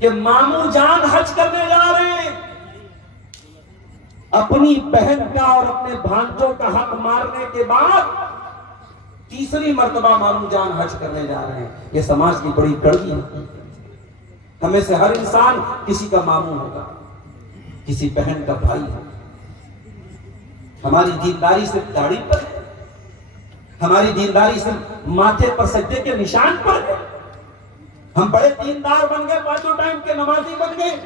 کہ ماموں جان حج کرنے جا رہے ہیں، اپنی بہن کا اور اپنے بھانجوں کا حق مارنے کے بعد تیسری مرتبہ ماموں جان حج کرنے جا رہے ہیں۔ یہ سماج کی بڑی کڑی ہے۔ ہمیں سے ہر انسان کسی کا ماموں ہوگا، کسی بہن کا بھائی ہے۔ ہماری دینداری صرف داڑھی پر ہے، ہماری دینداری صرف ماتھے پر سجدے کے نشان پر ہے۔ ہم بڑے دیندار بن گئے، پانچوں ٹائم کے نمازی بن گئے۔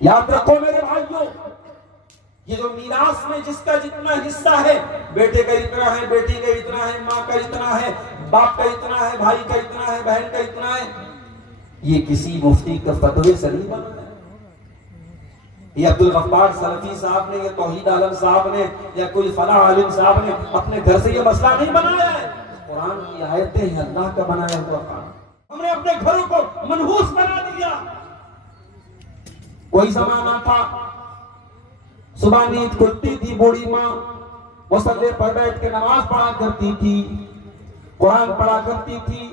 یاد رکھو میرے بھائیوں، یہ جو میراث میں جس کا جتنا حصہ ہے، بیٹے کا اتنا ہے، بیٹی کا اتنا ہے، ماں کا اتنا ہے، باپ کا اتنا ہے، بھائی کا اتنا ہے، بہن کا اتنا ہے، یہ کسی مفتی کا فتوے سے نہیں بنا ہے۔ یہ عبدالغفار سلفی صاحب نے، یہ توحید عالم صاحب نے، یا کوئی فلاح عالم صاحب نے اپنے گھر سے یہ مسئلہ نہیں بنایا ہے۔ قرآن کی آیتیں ہیں، اللہ کا بنایا ہوا قرآن۔ ہم نے اپنے گھروں کو منحوس بنا دیا۔ کوئی زمانہ تھا، صبح نیند کھلتی تھی، بوڑھی ماں مصلی پر بیٹھ کے نماز پڑھا کرتی تھی، قرآن پڑھا کرتی تھی۔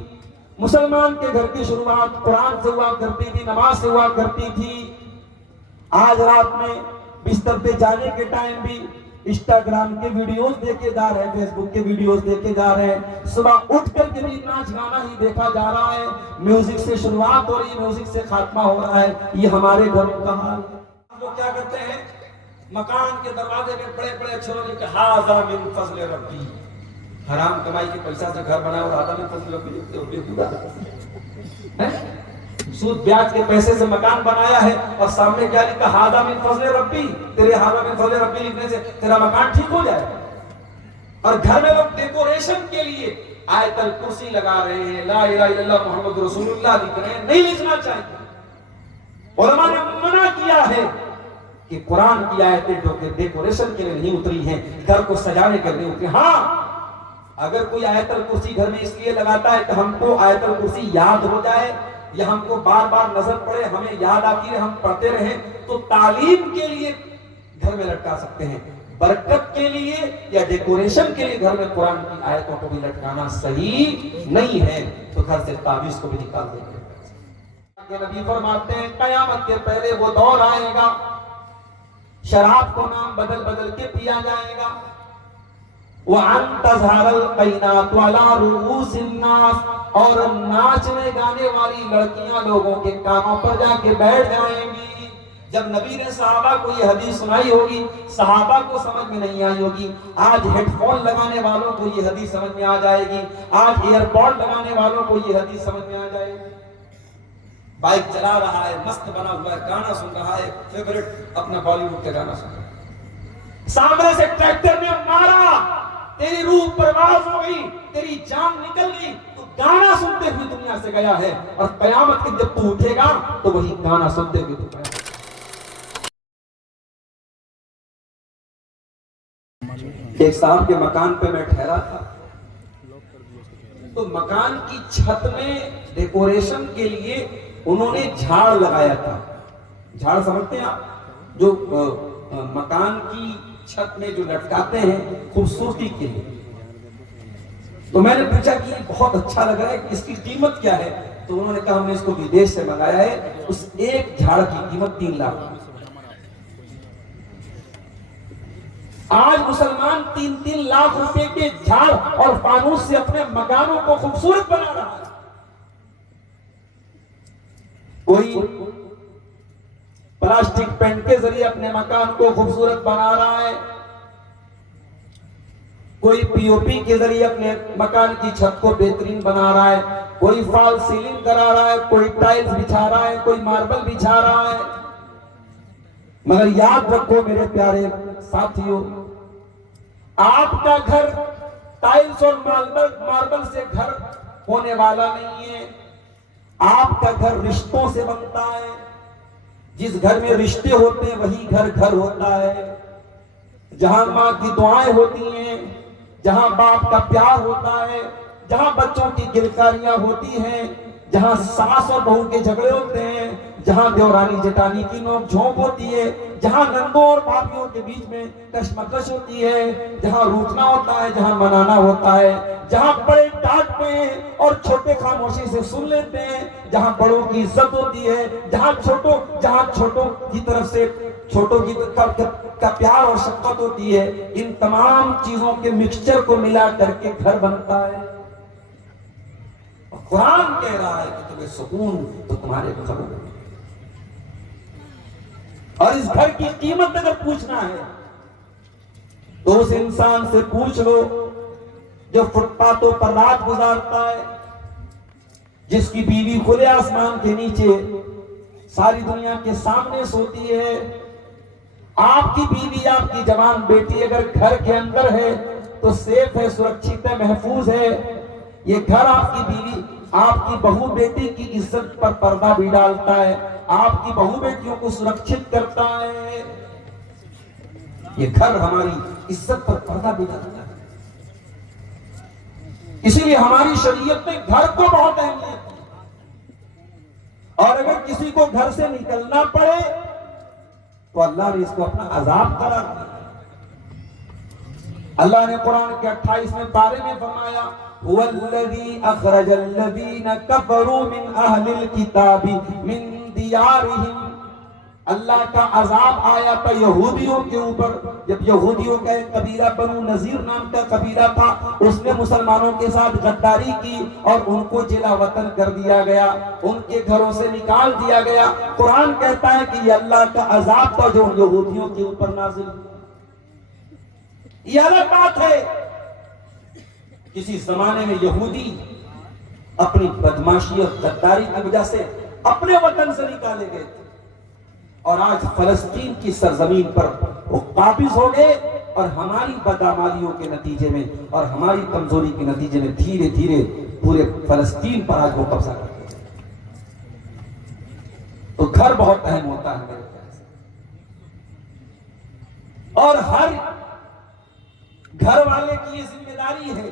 مسلمان کے گھر کی شروعات قرآن سے ہوا کرتی تھی، نماز سے ہوا کرتی تھی۔ آج رات میں بستر پہ جانے کے ٹائم بھی انسٹاگرام کے ویڈیوز دیکھے جا رہے ہیں، فیس بک کے ویڈیوز دیکھے جا رہے ہیں، صبح اٹھ کر کے بھی ناچ گانا ہی دیکھا جا رہا ہے۔ میوزک سے شروعات ہو رہی ہے، میوزک سے خاتمہ ہو رہا ہے۔ یہ ہمارے گھروں کا حال ہے۔ لوگ کیا کرتے ہیں، مکان کے دروازے میں بڑے بڑے اچھروں لکھے ھذا من فضل ربی، حرام کمائی کے پیسہ سے گھر بنا اور ھذا من فضل ربی لکھتے ہو، بے سود بیاج کے پیسے سے مکان بنایا ہے، اور سامنے کیا لکھا، ھذا من فضل ربی۔ تیرے ھذا من فضل ربی لکھنے سے تیرا مکان ٹھیک ہو جائے۔ اور گھر میں لوگ ڈیکوریشن کے لیے آیت الکرسی لگا رہے ہیں، لا الہ الا اللہ محمد رسول اللہ لکھ رہے ہیں۔ نہیں لکھنا چاہیے۔ علماء نے منع کیا ہے کہ قرآن کی آیتیں جو کہ ڈیکوریشن کے لیے نہیں اتری ہیں، گھر کو سجانے کے لیے اتری۔ ہاں، اگر کوئی آیت الکرسی گھر میں اس لیے لگاتا ہے کہ ہم کو آیت الکرسی یاد ہو جائے، یا ہم کو بار بار نظر پڑے، ہمیں یاد آتی ہے، ہم پڑھتے رہیں، تو تعلیم کے لیے گھر میں لٹکا سکتے ہیں۔ برکت کے لیے یا ڈیکوریشن کے لیے گھر میں قرآن کی آیتوں کو بھی لٹکانا صحیح نہیں ہے۔ تو گھر سے تعویذ کو بھی نکال دیں گے۔ نبی فرماتے ہیں قیامت کے پہلے وہ دور آئے گا، شراب کو نام بدل بدل کے پیا جائے گا۔ وَأَن تَظْهَرَ الْقَيْنَاتُ عَلَىٰ رُءُوسِ النَّاسِ، اور ناچنے گانے والی لڑکیاں لوگوں کے کانوں پر جا کے بیٹھ جائیں گی۔ جب نبی نے صحابہ کو یہ حدیث سنائی ہوگی، صحابہ کو سمجھ میں نہیں آئی ہوگی۔ آج ہیڈ فون لگانے والوں کو یہ حدیث سمجھ میں آ جائے گی، آج ایئر پوڈ لگانے والوں کو یہ حدیث سمجھ میں آ جائے گی۔ بائک چلا رہا ہے، مست بنا ہوا ہے، گانا سن رہا ہے، فیورٹ اپنا بالی ووڈ کے گانا سن رہا ہے۔ سامنے سے ٹریکٹر نے مارا، تیری روح پرواز ہو گئی، تیری جان نکل گئی، تو گانا سنتے ہوئے دنیا سے گیا ہے، اور قیامت کے جب تو اٹھے گا تو وہی گانا سنتے ہوئے تو گیا۔ ایک صاحب کے مکان پہ میں ٹھہرا تھا، تو مکان کی چھت میں ڈیکوریشن کے لیے انہوں نے جھاڑ لگایا تھا۔ جھاڑ سمجھتے ہیں آپ، جو مکان کی چھت میں جو لٹکاتے ہیں خوبصورتی کے لیے۔ تو میں نے پوچھا کہ یہ بہت اچھا لگ رہا ہے، اس کی قیمت کیا ہے؟ تو انہوں نے کہا ہم نے اس کو ودیش سے منگایا ہے، اس ایک جھاڑ کی قیمت 3 لاکھ۔ آج مسلمان 3-3 لاکھ روپے کے جھاڑ اور فانوس سے اپنے مکانوں کو خوبصورت بنا رہا ہے۔ کوئی پلاسٹک پینٹ کے ذریعے اپنے مکان کو خوبصورت بنا رہا ہے، کوئی پی او پی کے ذریعے اپنے مکان کی چھت کو بہترین بنا رہا ہے، کوئی فال سیلنگ کرا رہا ہے، کوئی ٹائلز بچھا رہا ہے، کوئی ماربل بچھا رہا ہے۔ مگر یاد رکھو میرے پیارے ساتھیوں، آپ کا گھر ٹائلز اور ماربل سے گھر ہونے والا نہیں ہے۔ آپ کا گھر رشتوں سے بنتا ہے۔ جس گھر میں رشتے ہوتے ہیں وہی گھر ہوتا ہے۔ جہاں ماں کی دعائیں ہوتی ہیں، جہاں باپ کا پیار ہوتا ہے، جہاں بچوں کی گلکاریاں ہوتی ہیں، جہاں ساس اور بہو کے جھگڑے ہوتے ہیں، جہاں دیورانی جٹانی کی نوک جھونک ہوتی ہے، جہاں نندوں اور بھابھیوں کے بیچ میں کشمکش ہوتی ہے، جہاں روٹنا ہوتا ہے، جہاں منانا ہوتا ہے، جہاں بڑے ڈانٹتے ہیں اور چھوٹے خاموشی سے سن لیتے ہیں، جہاں بڑوں کی عزت ہوتی ہے، جہاں چھوٹوں کی طرف سے چھوٹوں کی کا پیار اور شفقت ہوتی ہے، ان تمام چیزوں کے مکسچر کو ملا کر کے گھر بنتا ہے۔ قرآن کہہ رہا ہے کہ تمہیں سکون تو تمہارے گھروں میں، اور اس گھر کی قیمت اگر پوچھنا ہے تو اس انسان سے پوچھ لو جو فٹ پاتھوں پر رات گزارتا ہے، جس کی بیوی کھلے آسمان کے نیچے ساری دنیا کے سامنے سوتی ہے۔ آپ کی بیوی، آپ کی جوان بیٹی اگر گھر کے اندر ہے تو سیف ہے، سرکشت ہے، محفوظ ہے۔ یہ گھر آپ کی بیوی، آپ کی بہو بیٹی کی عزت پر پردہ بھی ڈالتا ہے، آپ کی بہو بیٹیوں کو سرکشت کرتا ہے۔ یہ گھر ہماری عزت پر پردہ بھی ڈالتا ہے۔ اسی لیے ہماری شریعت نے گھر کو بہت اہمیت دی، اور اگر کسی کو گھر سے نکلنا پڑے تو اللہ نے اس کو اپنا عذاب قرار دیا۔ اللہ نے قرآن کے 28ویں پارے میں فرمایا هو الذي اخرج الذين كفروا من اهل الكتاب من ديارهم۔ اللہ کا عذاب آیا تھا یہودیوں کے اوپر، جب یہودیوں کا ایک قبیلہ بنو نذیر نام کا قبیلہ تھا، اس نے مسلمانوں کے ساتھ غداری کی اور ان کو جلا وطن کر دیا گیا، ان کے گھروں سے نکال دیا گیا۔ قرآن کہتا ہے کہ یہ اللہ کا عذاب تھا جو یہودیوں کے اوپر نازل ہوا۔ یہ الگ بات ہے، کسی زمانے میں یہودی اپنی بدماشی اور غداری کی وجہ سے اپنے وطن سے نکالے گئے تھے، اور آج فلسطین کی سرزمین پر وہ قابض ہو گئے، اور ہماری بدعمالیوں کے نتیجے میں اور ہماری کمزوری کے نتیجے میں دھیرے دھیرے پورے فلسطین پر آج وہ قبضہ کرتے ہیں۔ تو گھر بہت اہم ہوتا ہے میرے خیال سے، اور ہر گھر والے کی یہ ذمہ داری ہے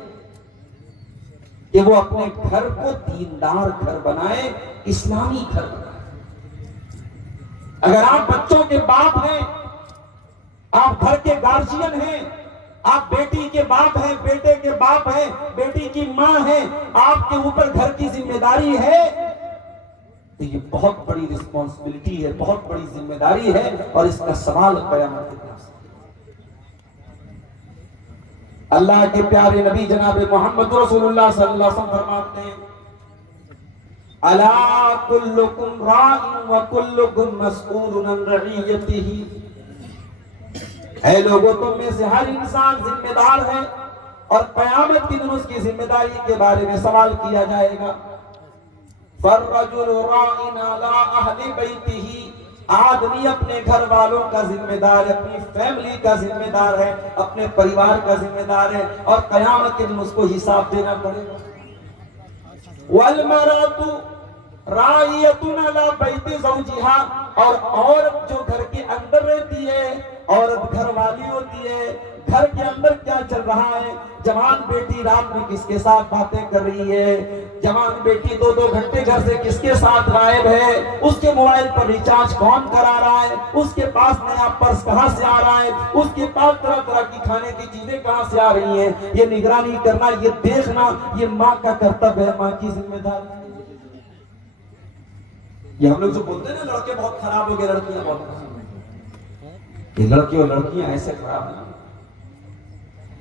کہ وہ اپنے گھر کو دیندار گھر بنائے، اسلامی گھر بنائے۔ اگر آپ بچوں کے باپ ہیں، آپ گھر کے گارجین ہیں، آپ بیٹی کے باپ ہیں، بیٹے کے باپ ہیں، بیٹی کی ماں ہیں، آپ کے اوپر گھر کی ذمہ داری ہے، تو یہ بہت بڑی رسپانسبلٹی ہے، بہت بڑی ذمہ داری ہے، اور اس کا سوال قیامت کے دن سے۔ اللہ کے پیارے نبی جناب محمد رسول اللہ صلی اللہ علیہ وسلم فرماتے ہیں الا کلکم راع وکلکم مسئول عن رعیتہ۔ اے لوگوں، تم میں سے ہر انسان ذمہ دار ہے، اور قیامت کے دن اس کی ذمہ داری کے بارے میں سوال کیا جائے گا۔ فالرجل راع علی اہل بیتہ۔ آدمی اپنے گھر والوں کا ذمہ دار ہے، اپنی فیملی کا ذمہ دار ہے، اپنے پریوار کا ذمہ دار ہے، اور قیامت کے دن اس کو حساب دینا پڑے گا۔ والمرأة راعیۃ علی بیت زوجہا۔ اور عورت جو گھر کے اندر رہتی ہے، عورت گھر والی ہوتی ہے، گھر کے اندر کیا چل رہا ہے، جوان بیٹی رات میں کس کے ساتھ باتیں کر رہی ہے، جوان بیٹی 2-2 گھنٹے گھر سے کس کے ساتھ غائب ہے، اس کے موبائل پر ریچارج کون کرا رہا ہے، اس کے پاس نیا پرس کہاں سے آ رہا ہے، اس کے پاس طرح طرح کی کھانے کی چیزیں کہاں سے آ رہی ہیں، یہ نگرانی کرنا، یہ دیکھنا، یہ ماں کا کرتویہ ہے، ماں کی ذمہ داری ہے۔ یہ ہم لوگ جو بولتے ہیں نا لڑکے بہت خراب ہو گئے، لڑکیاں بہت خراب ہو گئی، یہ لڑکے اور لڑکیاں ایسے خراب ہیں۔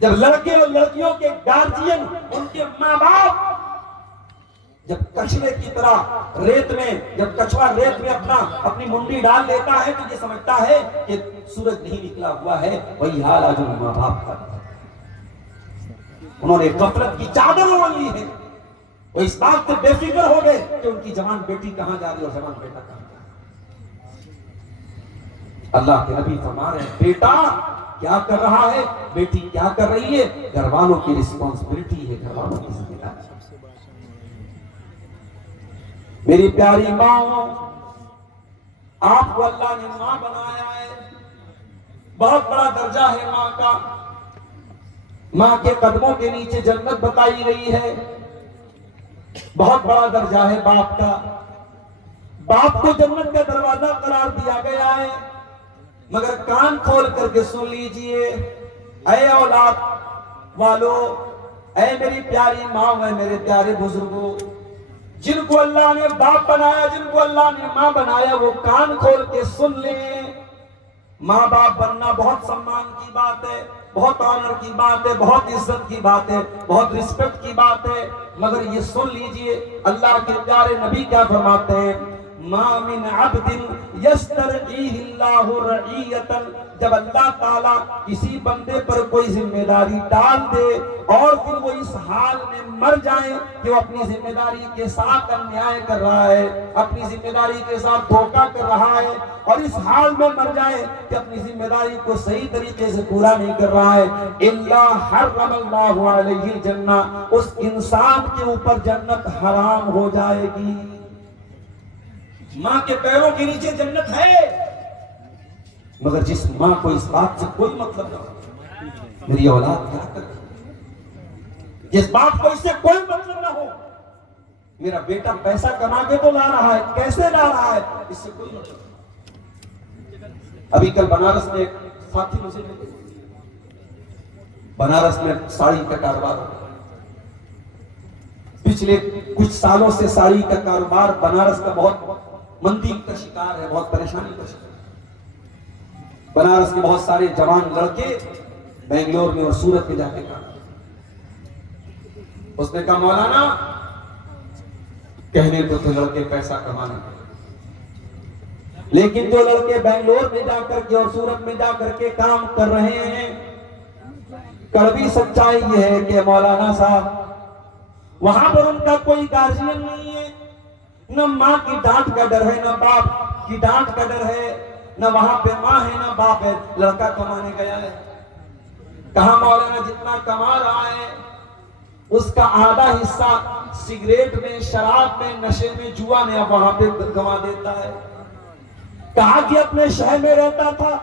جب لڑکے اور لڑکیوں کے گارجین، ان کے ماں باپ جب کچھوے کی طرح ریت میں، جب کچھوا ریت میں اپنی منڈی ڈال لیتا ہے تو یہ سمجھتا ہے کہ سورج نہیں نکلا ہوا ہے، وہی حال آج ان ماں باپ کا۔ انہوں نے غفلت کی چادر اوڑھ لی ہے، وہ اس بات سے بے فکر ہو گئے کہ ان کی جوان بیٹی کہاں جا رہی ہے اور جوان بیٹا کہاں جا رہا ہے۔ اللہ کے نبی فرما رہے ہیں بیٹا کیا کر رہا ہے، بیٹی کیا کر رہی ہے، گھر والوں کی رسپانسبلٹی ہے، گھر والوں کی ذمہ داری ہے۔ میری پیاری ماں، آپ کو اللہ نے ماں بنایا ہے، بہت بڑا درجہ ہے ماں کا۔ ماں کے قدموں کے نیچے جنت بتائی گئی ہے، بہت بڑا درجہ ہے باپ کا۔ باپ کو جنت کا دروازہ قرار دیا گیا ہے، مگر کان کھول کر کے سن لیجئے، اے اولاد والو، اے میری پیاری ماں، اے میرے پیارے بزرگوں، جن کو اللہ نے باپ بنایا، جن کو اللہ نے ماں بنایا، وہ کان کھول کے سن لیں۔ ماں باپ بننا بہت سمان کی بات ہے، بہت آنر کی بات ہے، بہت عزت کی بات ہے، بہت رسپیکٹ کی بات ہے، مگر یہ سن لیجئے اللہ کے پیارے نبی کیا فرماتے ہیں، ما من عبد یسترعیہ اللہ رعیتا، جب اللہ تعالیٰ کسی بندے پر کوئی ذمہ داری ڈال دے اور پھر وہ اس حال میں مر جائے کہ وہ اپنی ذمہ داری کے ساتھ انیائے کر رہا ہے، اپنی ذمہ داری کے ساتھ دھوکہ کر رہا ہے، اور اس حال میں مر جائے کہ اپنی ذمہ داری کو صحیح طریقے سے پورا نہیں کر رہا ہے، الا حرم اللہ علیہ الجنہ، اس انسان کے اوپر جنت حرام ہو جائے گی۔ ماں کے پیروں کے نیچے جنت ہے، مگر جس ماں کو اس بات سے کوئی مطلب نہ ہو میری اولاد کیا کرے، جس بات کو اس سے کوئی مطلب نہ ہو میرا بیٹا پیسہ کما کے تو لا رہا ہے، کیسے لا رہا ہے، اس سے کوئی مطلب نہیں۔ ابھی کل بنارس میں ایک ساتھی مجھے ملے، بنارس میں ساڑی کا کاروبار ہو، پچھلے کچھ سالوں سے ساڑی کا کاروبار بنارس کا بہت مندی کا شکار ہے، بہت پریشانی کا شکار ہے۔ بنارس کے بہت سارے جوان لڑکے بنگلور میں اور سورت میں جا کے کام، اس نے کہا مولانا کہنے تو تھے لڑکے پیسہ کمانے، لیکن جو لڑکے بنگلور میں جا کر کے اور سورت میں جا کر کے کام کر رہے ہیں، کڑوی سچائی یہ ہے کہ مولانا صاحب وہاں پر ان کا کوئی گارجین نہیں ہے، نہ ماں کی ڈانٹ کا ڈر ہے، نہ باپ کی ڈانٹ کا ڈر ہے، نہ وہاں پہ ماں ہے نہ باپ ہے، لڑکا کمانے گیا ہے۔ کہا مولانا جتنا کما رہا ہے اس کا آدھا حصہ سگریٹ میں، شراب میں، نشے میں، جوا میں اب وہاں پہ گوا دیتا ہے۔ کہا کہ اپنے شہر میں رہتا تھا،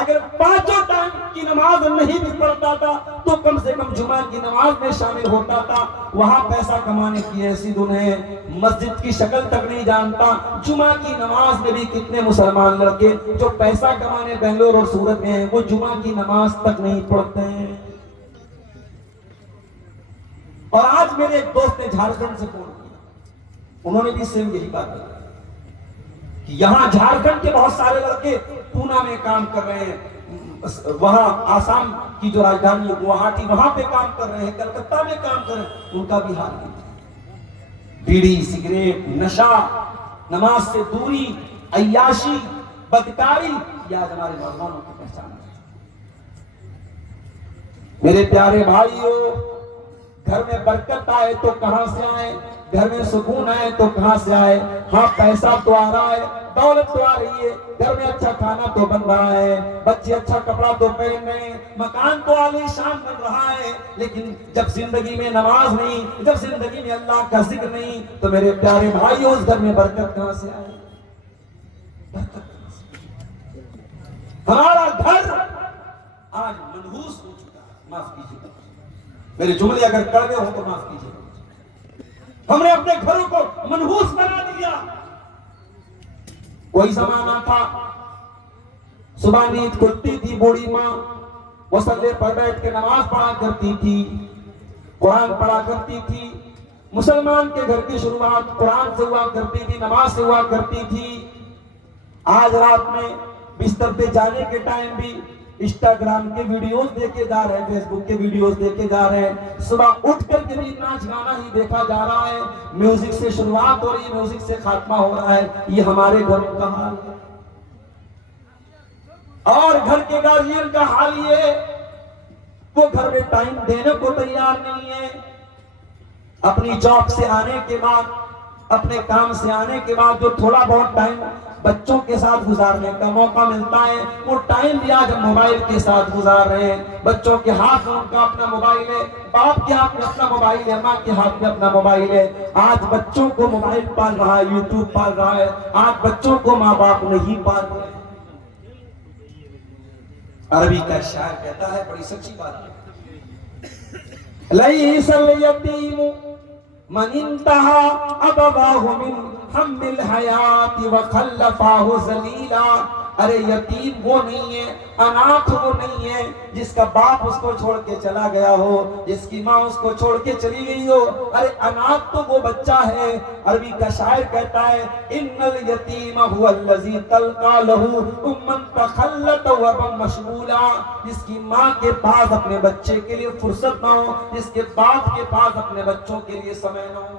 اگر 5 ٹائم کی نماز نہیں بھی پڑھتا تھا تو کم سے کم جمعہ کی نماز میں شامل ہوتا تھا، وہاں پیسہ کمانے کی ایسی دن ہے، مسجد کی شکل تک نہیں جانتا۔ جمعہ کی نماز میں بھی کتنے مسلمان لڑکے جو پیسہ کمانے بنگلور اور سورت میں ہیں وہ جمعہ کی نماز تک نہیں پڑھتے ہیں۔ اور آج میرے ایک دوست نے جھارکھنڈ سے فون کیا، انہوں نے بھی سیم یہی بات کی کہ یہاں جھارکھنڈ کے بہت سارے لڑکے پونا میں کام کر رہے ہیں، وہاں آسام کی جو راجدھانی گوہاٹی وہاں پہ کام کر رہے ہیں، کلکتہ میں کام کر رہے ہیں، ان کا بھی حال نہیں۔ بیڑی، سگریٹ، نشہ، نماز سے دوری، عیاشی، بدکاری، یہ آج ہمارے نوجوانوں کی پہچان ہے۔ میرے پیارے بھائیو، گھر میں برکت آئے تو کہاں سے آئے، گھر میں سکون آئے تو کہاں سے آئے؟ ہاں پیسہ تو آ رہا ہے، دولت تو آ رہی ہے، گھر میں اچھا کھانا تو بن رہا ہے، بچے اچھا کپڑا تو پہن رہے ہیں، مکان تو عالی شان بن رہا ہے، لیکن جب زندگی میں نماز نہیں، جب زندگی میں اللہ کا ذکر نہیں، تو میرے پیارے بھائیو اس گھر میں برکت کہاں سے آئے؟ ہمارا گھر آج منحوس ہو چکا ہے، معاف کیجیے میرے جملے اگر کڑوے ہو تو معاف کیجیے، ہم نے اپنے گھروں کو منحوس بنا دیا۔ کوئی زمانہ تھا صبح نیند کھلتی تھی، بوڑھی ماں مصلی پر بیٹھ کے نماز پڑھا کرتی تھی، قرآن پڑھا کرتی تھی، مسلمان کے گھر کی شروعات قرآن سے ہوا کرتی تھی، نماز سے ہوا کرتی تھی۔ آج رات میں بستر پہ جانے کے ٹائم بھی انسٹاگرام کے ویڈیوز دیکھے جا رہے ہیں، فیس بک کے ویڈیوز دیکھے جا رہے ہیں، صبح اٹھ کر کے بھی ناچ گانا ہی دیکھا جا رہا ہے، میوزک سے شروعات ہو رہی ہے، میوزک سے خاتمہ ہو رہا ہے۔ یہ ہمارے گھروں کا حال ہے، اور گھر کے گارجین کا حال یہ ہے، وہ گھر میں ٹائم دینے کو تیار نہیں ہے۔ اپنی جاب سے آنے کے بعد، اپنے کام سے آنے کے بعد جو تھوڑا بہت ٹائم بچوں کے ساتھ گزارنے کا موقع ملتا ہے، وہ ٹائم بھی آج موبائل کے ساتھ گزار رہے ہیں۔ بچوں کے ہاتھ میں ان کا اپنا موبائل ہے، باپ کے ہاتھ میں اپنا موبائل ہے، ماں کے ہاتھ میں اپنا موبائل ہے۔ آج بچوں کو موبائل پال رہا ہے، یوٹیوب پال رہا ہے، آج بچوں کو ماں باپ نہیں پال رہے۔ عربی کا شاعر کہتا ہے، بڑی سچی بات ہے، لَيْسَ الْيَتِيمُ مَنِ انْتَهَى أَبَوَاهُ مِنْ ہم الحیات وخلفاہ ذلیلا. ارے یتیم وہ نہیں ہے، اناتھ وہ نہیں ہے جس کا باپ اس کو چھوڑ کے چلا گیا ہو، جس کی ماں اس کو چھوڑ کے چلی گئی ہو. ارے اناتھ تو وہ بچہ ہے. عربی کا شاعر کہتا ہے ان الیتیم هو الذی تلقى له اما تخلت وابا مشغولا. جس کی ماں کے پاس اپنے بچے کے لیے فرصت نہ ہو، جس کے باپ کے پاس اپنے بچوں کے لیے سمے نہ ہو.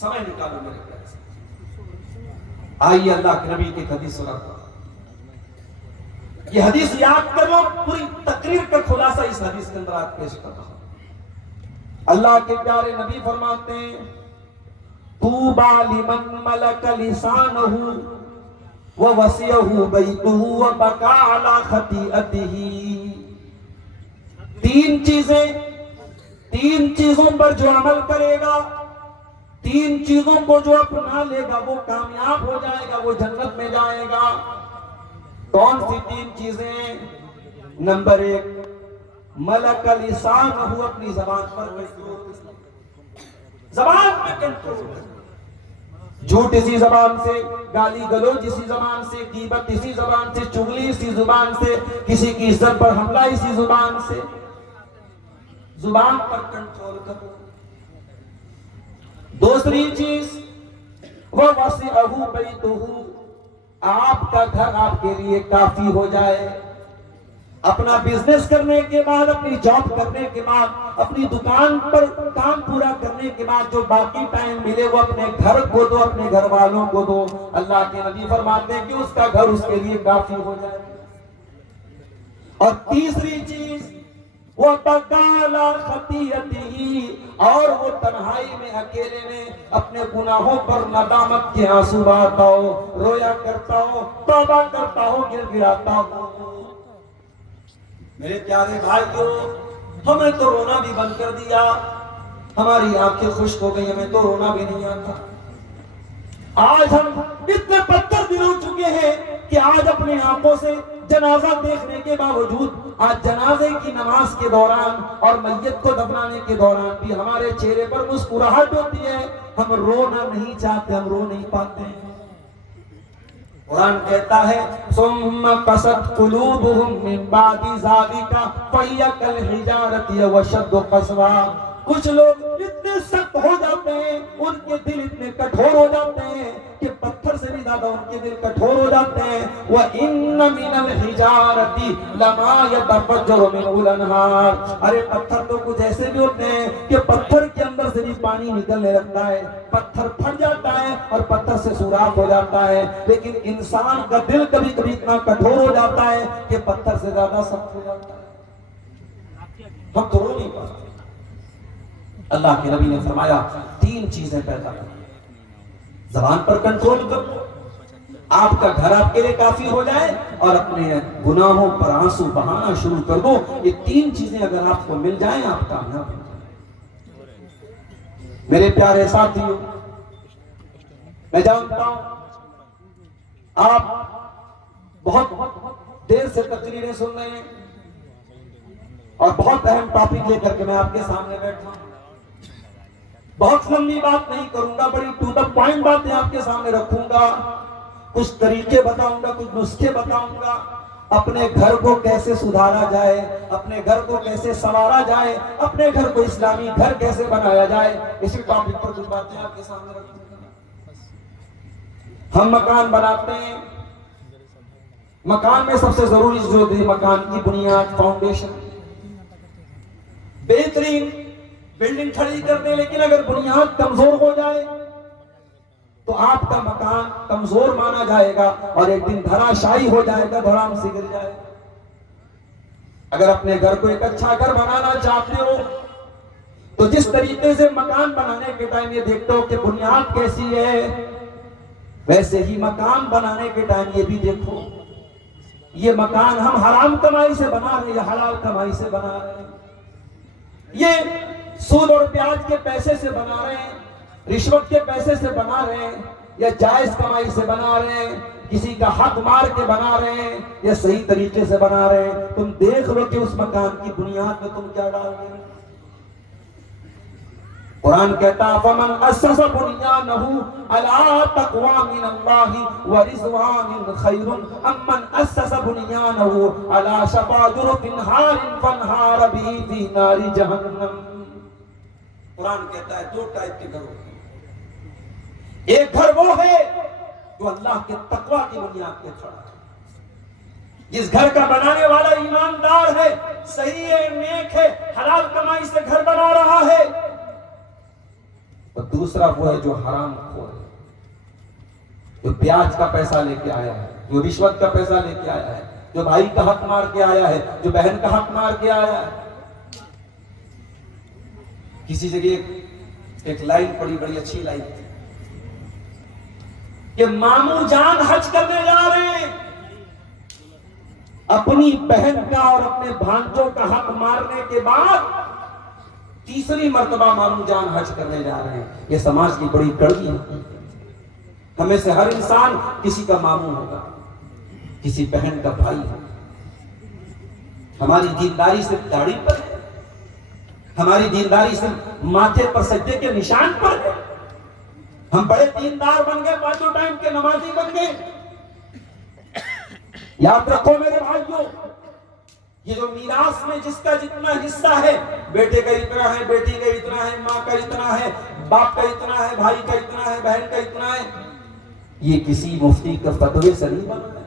سمے نکالو میرے پیارے سے. آئیے اللہ کے نبی کی حدیث سناتا ہوں. یہ حدیث یاد کر لو، پوری تقریر کا خلاصہ اس حدیث کے اندر آج پیش کرتا ہوں. اللہ کے پیارے نبی فرماتے ہیں طوبی لمن ملک لسانہ ووسعہ بیتہ وبکا علی خطیئتہ. تین چیزوں پر جو عمل کرے گا، تین چیزوں کو جو اپنا لے گا وہ کامیاب ہو جائے گا، وہ جنت میں جائے گا. کون سی تین چیزیں؟ نمبر 1 ملک لسانہ، اپنی زبان پر کنٹرول. زبان پہ کنٹرول. جھوٹ اسی زبان سے، گالی گلوچ اسی زبان سے، غیبت اسی زبان سے، چغلی اسی زبان سے، کسی کی عزت پر حملہ اسی زبان سے. زبان پر کنٹرول کرو. دوسری چیز وَوَسِعَهُ بَيْتُهُ، آپ کا گھر آپ کے لیے کافی ہو جائے. اپنا بزنس کرنے کے بعد، اپنی جاب کرنے کے بعد، اپنی دکان پر کام پورا کرنے کے بعد جو باقی ٹائم ملے وہ اپنے گھر کو دو، اپنے گھر والوں کو دو. اللہ کے نبی فرماتے ہیں کہ اس کا گھر اس کے لیے کافی ہو جائے. اور تیسری چیز وَبَكَى عَلَى خَطِيئَتِهِ، اور وہ تنہائی میں اکیلے میں اپنے گناہوں پر ندامت کے آنسو بہاتا ہو، رویا کرتا ہو، توبہ کرتا ہو، گر گراتا ہو. میرے پیارے بھائیوں، ہم نے تو رونا بھی بند کر دیا، ہماری آنکھیں خشک ہو گئی، ہمیں تو رونا بھی نہیں آتا. آج ہم اتنے پتھر دل ہو چکے ہیں کہ آج اپنی آنکھوں سے جنازہ دیکھنے کے باوجود آج جنازے کی نماز کے دوران اور میت کو دفنانے کے دوران بھی ہمارے چہرے پر مسکراہٹ ہوتی ہے. ہم رونا نہیں چاہتے، ہم رو نہیں پاتے ہیں. قرآن کہتا ہے ثم قست قلوبهم من بعد ذلك فهي كالحجارة وشد قسوا. کچھ لوگ اتنے سخت ہو جاتے ہیں، ان کے دل اتنے کٹھور ہو جاتے ہیں کہ پتھر سے بھی زیادہ ان کے دل کٹھور ہو جاتے ہیں. وَإِنَّ مِنَ الْحِجَارَةِ لَمَا يَتَفَجَّرُ مِنْهُ الْأَنْهَارُ. ارے پتھر تو کچھ ایسے بھی ہوتے ہیں کہ پتھر کے اندر سے بھی پانی نکلنے لگتا ہے، پتھر پھٹ جاتا ہے اور پتھر سے سوراخ ہو جاتا ہے. لیکن انسان کا دل کبھی کبھی اتنا کٹھور ہو جاتا ہے کہ پتھر سے زیادہ سخت ہو جاتا ہے. ہم تو رو نہیں پاتے. اللہ کے نبی نے فرمایا تین چیزیں پیدا کرو. زبان پر کنٹرول کرو، آپ کا گھر آپ کے لیے کافی ہو جائے، اور اپنے گناہوں پر آنسو بہانا شروع کر دو. یہ تین چیزیں اگر آپ کو مل جائیں آپ کامیاب ہو جائیں. میرے پیارے ساتھیوں، میں جانتا ہوں آپ بہت دیر سے تقریریں سن رہے ہیں اور بہت اہم ٹاپک لے کر کے میں آپ کے سامنے بیٹھا ہوں. بہت لمبی بات نہیں کروں گا، بڑی ٹو دا پوائنٹ باتیں آپ کے سامنے رکھوں گا. کچھ طریقے بتاؤں گا، کچھ نسخے بتاؤں گا، اپنے گھر کو کیسے سدھارا جائے، اپنے گھر کو کیسے سنوارا جائے، اپنے گھر کو اسلامی گھر کیسے بنایا جائے. اسی ٹاپک پر کچھ باتیں آپ کے سامنے رکھوں گا. ہم مکان بناتے ہیں، مکان میں سب سے ضروری چیز ہوتی ہے مکان کی بنیاد، فاؤنڈیشن. بہترین بلڈنگ کھڑی کر دیں، لیکن اگر بنیاد کمزور ہو جائے تو آپ کا مکان کمزور مانا جائے گا اور ایک دن دھراشاہی ہو جائے گا، دھڑام سے گر جائے گا. اگر اپنے گھر کو ایک اچھا گھر بنانا چاہتے ہو تو جس طریقے سے مکان بنانے کے ٹائم یہ دیکھتے ہو کہ بنیاد کیسی ہے، ویسے ہی مکان بنانے کے ٹائم یہ بھی دیکھو یہ مکان ہم حرام کمائی سے بنا رہے ہیں یا حلال کمائی سے بنا رہے ہیں، یہ سود اور بیاج کے پیسے سے بنا رہے ہیں، رشوت کے پیسے سے بنا رہے ہیں، یا جائز کمائی سے بنا رہے ہیں، کسی کا حق مار کے بنا رہے ہیں یا صحیح طریقے سے بنا رہے ہیں. تم دیکھ لو کہ اس مکان کی بنیاد میں تم کیا ڈال رہے ہیں. قرآن کہتا ہے فمن اسس بنیانہ علی تقوی من اللہ ورضوان خیر امن اسس بنیانہ علی شفا جرف ہار فانہار بہ فی نار جہنم. قرآن کہتا ہے دو ٹائپ کے گھر ہوتے ہیں. ایک گھر وہ ہے جو اللہ کے تقوی کی بنیاد پہ کھڑا ہے, جس گھر کا بنانے والا ایماندار ہے, صحیح ہے, نیک ہے, حلال کمائی سے گھر بنا رہا ہے. اور دوسرا وہ ہے جو حرام خور ہے, جو بیاج کا پیسہ لے کے آیا ہے, جو رشوت کا پیسہ لے کے آیا ہے, جو بھائی کا حق مار کے آیا ہے, جو بہن کا حق مار کے آیا ہے. کسی جگہ ایک لائن پڑی, بڑی اچھی لائن تھی کہ ماموں جان حج کرنے جا رہے ہیں, اپنی بہن کا اور اپنے بھانجوں کا حق مارنے کے بعد تیسری مرتبہ ماموں جان حج کرنے جا رہے ہیں. یہ سماج کی بڑی کڑوی ہے. ہمیں سے ہر انسان کسی کا ماموں ہوگا, کسی بہن کا بھائی ہے. ہماری دینداری صرف داڑھی پر ہے, ہماری دینداری صرف ماتھے پر سجدے کے نشان پر ہے. ہم بڑے دیندار بن گئے, پانچوں ٹائم کے نمازی بن گئے. یاد رکھو میرے بھائیوں, یہ جو میراث میں جس کا جتنا حصہ ہے, بیٹے کا اتنا ہے, بیٹی کا اتنا ہے, ماں کا اتنا ہے, باپ کا اتنا ہے, بھائی کا اتنا ہے, بہن کا اتنا ہے, یہ کسی مفتی کا فتوے سے نہیں بنا ہے.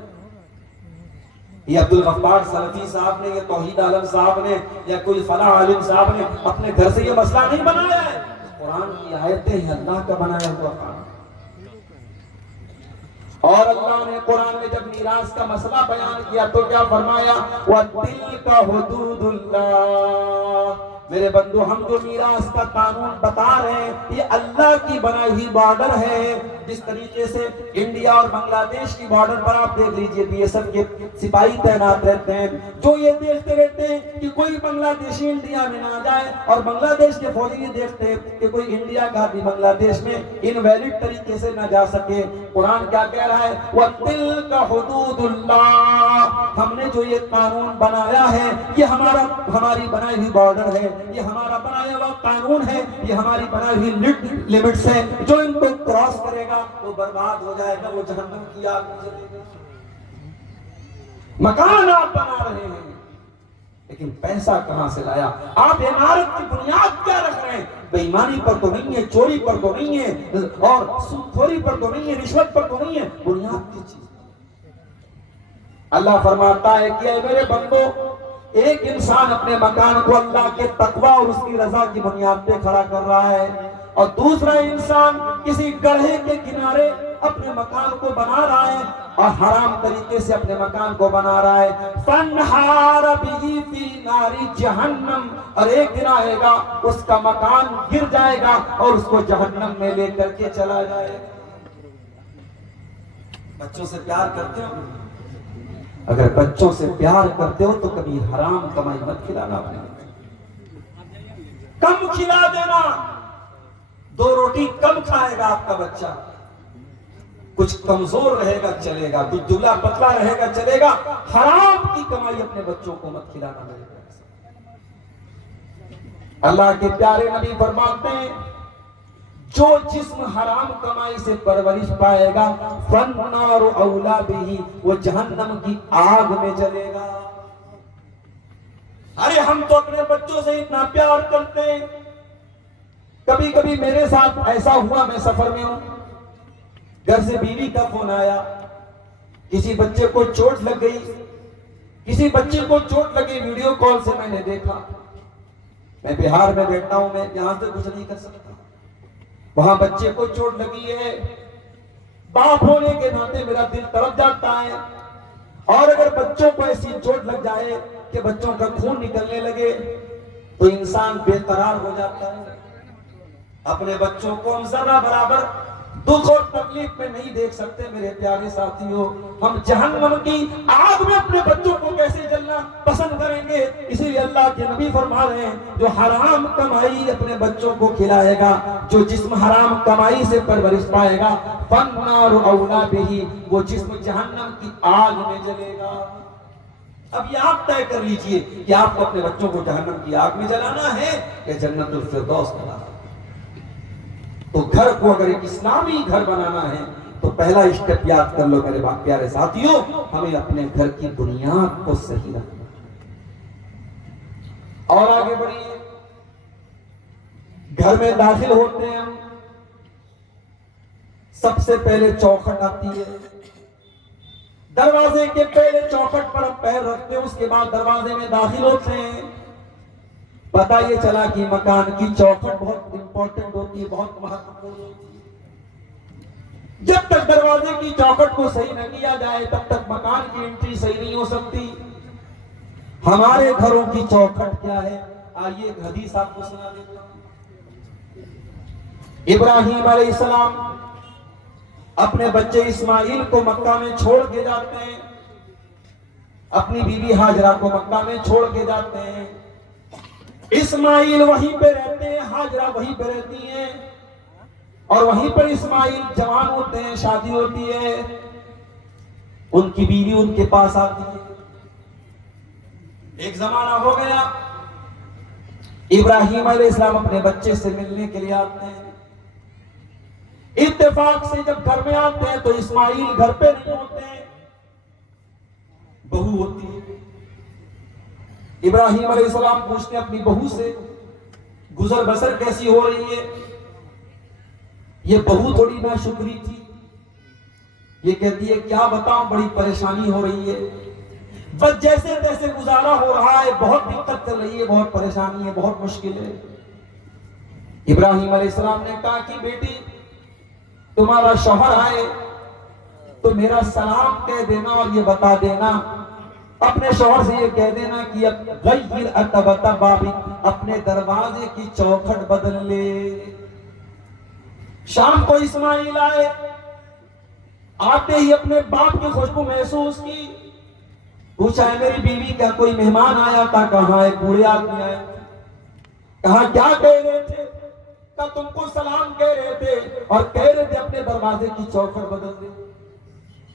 یہ عبدالغفار سلفی صاحب نے, یہ توحید عالم صاحب نے, یا کوئی فلاں عالم صاحب نے اپنے گھر سے یہ مسئلہ نہیں بنایا ہے. قرآن کی آیتیں ہیں, اللہ کا بنایا ہوا قرآن. اور اللہ نے قرآن میں جب میراث کا مسئلہ بیان کیا تو کیا فرمایا, وَتِلْكَ حُدُودُ اللَّهِ. میرے بندو, ہم جو میراث کا قانون بتا رہے ہیں یہ اللہ کی بنائی ہوئی بارڈر ہے. جس طریقے سے انڈیا اور بنگلہ دیش کی بارڈر پر آپ دیکھ لیجئے بی ایس ایف کے سپاہی تعینات رہتے ہیں, جو یہ دیکھتے رہتے ہیں کہ کوئی بنگلہ دیشی انڈیا میں نہ جائے, اور بنگلہ دیش کے فوجی یہ دیکھتے ہیں کہ کوئی انڈیا کا بھی بنگلہ دیش میں انویلڈ طریقے سے نہ جا سکے. قرآن کیا کہہ رہا ہے, وَتِلْكَ حُدُودُ اللَّهِ. ہم نے جو یہ قانون بنایا ہے یہ ہماری بنائی ہوئی بارڈر ہے, یہ ہمارا بنایا ہوا قانون ہے, یہ ہماری بنائی ہوئی لیمٹس ہے. جو ان کو کراس کرے گا وہ برباد ہو جائے گا, وہ جہنم کی آگ میں جلے گا. مکان آپ بنا رہے ہیں لیکن پیسہ کہاں سے لایا؟ آپ عمارت کی بنیاد کیا رکھ رہے ہیں؟ بے ایمانی پر تو نہیں ہے, چوری پر تو نہیں ہے, اور سود خوری پر تو نہیں ہے, رشوت پر تو نہیں ہے. بنیاد کی چیز. اللہ فرماتا ہے کہ اے میرے بندو, ایک انسان اپنے مکان کو اللہ کے تقوی اور اس کی رضا کی بنیاد پہ کھڑا کر رہا ہے, اور دوسرا انسان کسی گڑھے کے کنارے اپنے مکان کو بنا رہا ہے اور حرام طریقے سے اپنے مکان کو بنا رہا ہے. فَانْحَارَ بِهِ فِي نَارِ جَهَنَّمَ. اور ایک دن آئے گا اس کا مکان گر جائے گا اور اس کو جہنم میں لے کر کے چلا جائے گا. بچوں سے پیار کرتے ہو؟ اگر بچوں سے پیار کرتے ہو تو کبھی حرام کمائی مت کھلانا, کم کھلا دینا. 2 روٹی کم کھائے گا آپ کا بچہ, کچھ کمزور رہے گا چلے گا, کچھ دبلا پتلا رہے گا چلے گا. حرام کی کمائی اپنے بچوں کو مت کھلانا میرے پیارے. اللہ کے پیارے نبی فرماتے ہیں جو جسم حرام کمائی سے پرورش پائے گا فَالنَّارُ أَوْلَى بِهِ, وہ جہنم کی آگ میں جلے گا. ارے ہم تو اپنے بچوں سے اتنا پیار کرتے ہیں. کبھی کبھی میرے ساتھ ایسا ہوا, میں سفر میں ہوں, گھر سے بیوی کا فون آیا, کسی بچے کو چوٹ لگ گئی, کسی بچے کو چوٹ لگی. ویڈیو کال سے میں نے دیکھا. میں بہار میں بیٹھتا ہوں, میں یہاں سے کچھ نہیں کر سکتا. وہاں بچے کو چوٹ لگی ہے, باپ ہونے کے ناطے میرا دل تڑپ جاتا ہے. اور اگر بچوں کو ایسی چوٹ لگ جائے کہ بچوں کا خون نکلنے لگے تو انسان بے قرار ہو جاتا ہے. اپنے بچوں کو ہم ذرہ برابر دکھ اور تکلیف میں نہیں دیکھ سکتے. میرے پیارے ساتھیوں, ہم جہنم کی آگ میں اپنے بچوں کو کیسے جلنا پسند کریں گے؟ اسی لیے اللہ کے نبی فرما رہے ہیں جو حرام کمائی اپنے بچوں کو کھلائے گا, جو جسم حرام کمائی سے پرورش پائے گا, فَالنَّارُ أَوْلَى بِهِ, وہ جسم جہنم کی آگ میں جلے گا. اب یہ آپ طے کر لیجئے کہ آپ کو اپنے بچوں کو جہنم کی آگ میں جلانا ہے یا جنت الفردوس میں لانا ہے. تو گھر کو اگر ایک اسلامی گھر بنانا ہے تو پہلا اسٹیپ یاد کر لو میرے پیارے ساتھیوں، ہمیں اپنے گھر کی بنیاد کو صحیح رکھنا۔ اور آگے بڑھیے، گھر میں داخل ہوتے ہیں ہم، سب سے پہلے چوکھٹ آتی ہے، دروازے کے پہلے چوکھٹ پر ہم پیر رکھتے ہیں، اس کے بعد دروازے میں داخل ہوتے ہیں۔ پتہ یہ چلا کہ مکان کی چوکھٹ بہت امپورٹنٹ ہوتی ہے، بہت مہتوپورن ہوتی ہے۔ جب تک دروازے کی چوکھٹ کو صحیح نہ کیا جائے تب تک مکان کی انٹری صحیح نہیں ہو سکتی۔ ہمارے گھروں کی چوکھٹ کیا ہے؟ آئیے ایک حدیث آپ کو سنا دیتا ہوں۔ ابراہیم علیہ السلام اپنے بچے اسماعیل کو مکہ میں چھوڑ کے جاتے ہیں، اپنی بیوی ہاجرہ کو مکہ میں چھوڑ کے جاتے ہیں۔ اسماعیل وہیں پہ رہتے ہیں، ہاجرہ وہیں پہ رہتی ہیں، اور وہیں پر اسماعیل جوان ہوتے ہیں، شادی ہوتی ہے، ان کی بیوی ان کے پاس آتی ہے۔ ایک زمانہ ہو گیا، ابراہیم علیہ السلام اپنے بچے سے ملنے کے لیے آتے ہیں۔ اتفاق سے جب گھر میں آتے ہیں تو اسماعیل گھر پہ نہیں ہوتے ہیں، بہو ہوتی ہے۔ ابراہیم علیہ السلام پوچھتے ہیں اپنی بہو سے، گزر بسر کیسی ہو رہی ہے؟ یہ بہو تھوڑی ناشکری تھی، یہ کہتی ہے کیا بتاؤں، بڑی پریشانی ہو رہی ہے، بس جیسے تیسے گزارا ہو رہا ہے، بہت دقت چل رہی ہے، بہت پریشانی ہے، بہت مشکل ہے۔ ابراہیم علیہ السلام نے کہا کہ بیٹی تمہارا شوہر آئے تو میرا سلام کہہ دینا اور یہ بتا دینا، اپنے شوہر سے یہ کہہ دینا کہ غیر اتبت بابی، اپنے دروازے کی چوکھٹ بدل لے۔ شام کو اسماعیل آئے، آتے ہی اپنے باپ کی خوشبو محسوس کی، پوچھا ہے میری بیوی کیا کوئی مہمان آیا تھا؟ کہاں ہے؟ بوڑھے آدمی آئے۔ کہا کیا کہہ رہے تھے؟ کہا تم کو سلام کہہ رہے تھے اور کہہ رہے تھے اپنے دروازے کی چوکھٹ بدل دے۔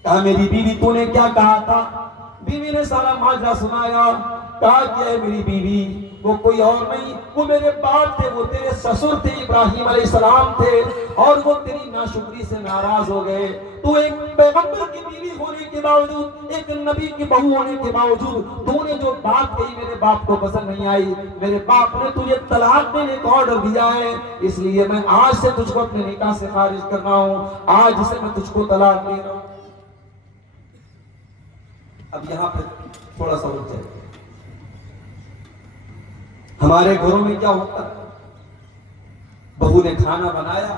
کہا میری بیوی تو نے کیا کہا تھا؟ بیوی نے سارا ماجرا سنایا۔ کہا کہ اے میری بیوی وہ کوئی اور نہیں، وہ میرے باپ تھے، وہ تیرے سسر تھے ابراہیم علیہ السلام تھے، اور وہ تیری ناشکری سے ناراض ہو گئے۔ تو ایک پیغمبر کی بیوی ہونے کے باوجود، ایک نبی کی بہو ہونے کے باوجود تو نے جو بات کہی میرے باپ کو پسند نہیں آئی، میرے باپ نے تجھے طلاق دینے کا آرڈر دیا ہے، اس لیے میں آج سے تجھ کو اپنے نکاح سے خارج کر رہا ہوں، آج سے میں تجھ کو طلاق دے رہا ہوں۔ اب یہاں پہ تھوڑا سا رک جائے، ہمارے گھروں میں کیا ہوتا ہے؟ بہو نے کھانا بنایا،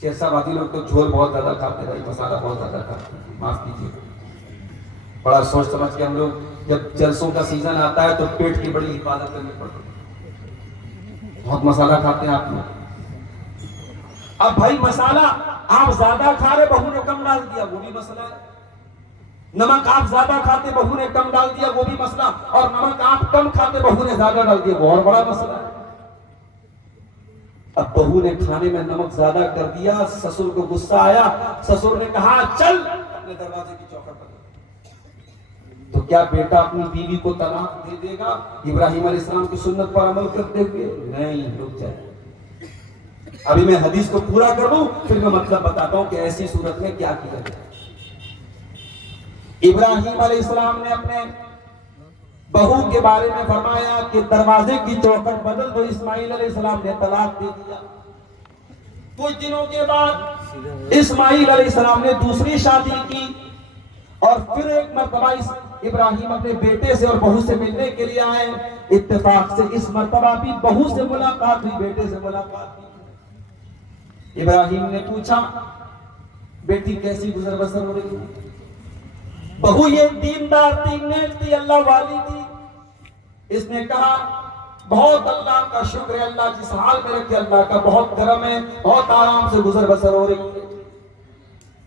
شیرشاہ بادی لوگ تو جھول بہت زیادہ کھاتے ہیں، مسالہ بہت زیادہ کھاتے ہیں، معاف کیجیے، بڑا سوچ سمجھ کے ہم لوگ جب جلسوں کا سیزن آتا ہے تو پیٹ کی بڑی حفاظت کرنی پڑتی ہے، بہت مسالہ کھاتے ہیں آپ لوگ۔ اب بھائی مسالہ آپ زیادہ کھا رہے، بہو نے کم ڈال دیا، وہ بھی مسئلہ ہے۔ نمک آپ زیادہ کھاتے، بہو نے کم ڈال دیا، وہ بھی مسئلہ، اور نمک آپ کم کھاتے، بہو نے زیادہ ڈال دیا، وہ اور بڑا مسئلہ ہے۔ اب بہو نے کھانے میں نمک زیادہ کر دیا، سسر کو غصہ آیا، سسر نے کہا چل اپنے دروازے کی چوکھٹ پر۔ تو کیا بیٹا اپنی بیوی کو طلاق دے دے گا ابراہیم علیہ السلام کی سنت پر عمل کرتے ہوئے؟ نہیں، رک جائے، ابھی میں حدیث کو پورا کر دوں پھر میں مطلب بتاتا ہوں کہ ایسی صورت میں کیا کیا جائے۔ ابراہیم علیہ السلام نے اپنے بہو کے بارے میں فرمایا کہ دروازے کی چوکھٹ بدل دو، اسماعیل علیہ السلام نے طلاق دے دیا۔ کچھ دنوں کے بعد اسماعیل علیہ السلام نے دوسری شادی کی، اور پھر ایک مرتبہ ابراہیم اپنے بیٹے سے اور بہو سے ملنے کے لیے آئے۔ اتفاق سے اس مرتبہ بھی بہو سے ملاقات ہوئی، بیٹے سے ملاقات ہوئی۔ ابراہیم نے پوچھا بیٹی کیسی گزر بسر ہو رہی ہے؟ بہو یہ دیندار تھی، نیک تھی، اللہ والی تھی۔ اس نے کہا بہت اللہ کا شکر ہے، اللہ جس حال میں رکھے اللہ کا بہت کرم ہے، بہت آرام سے گزر بسر ہو رہی ہے۔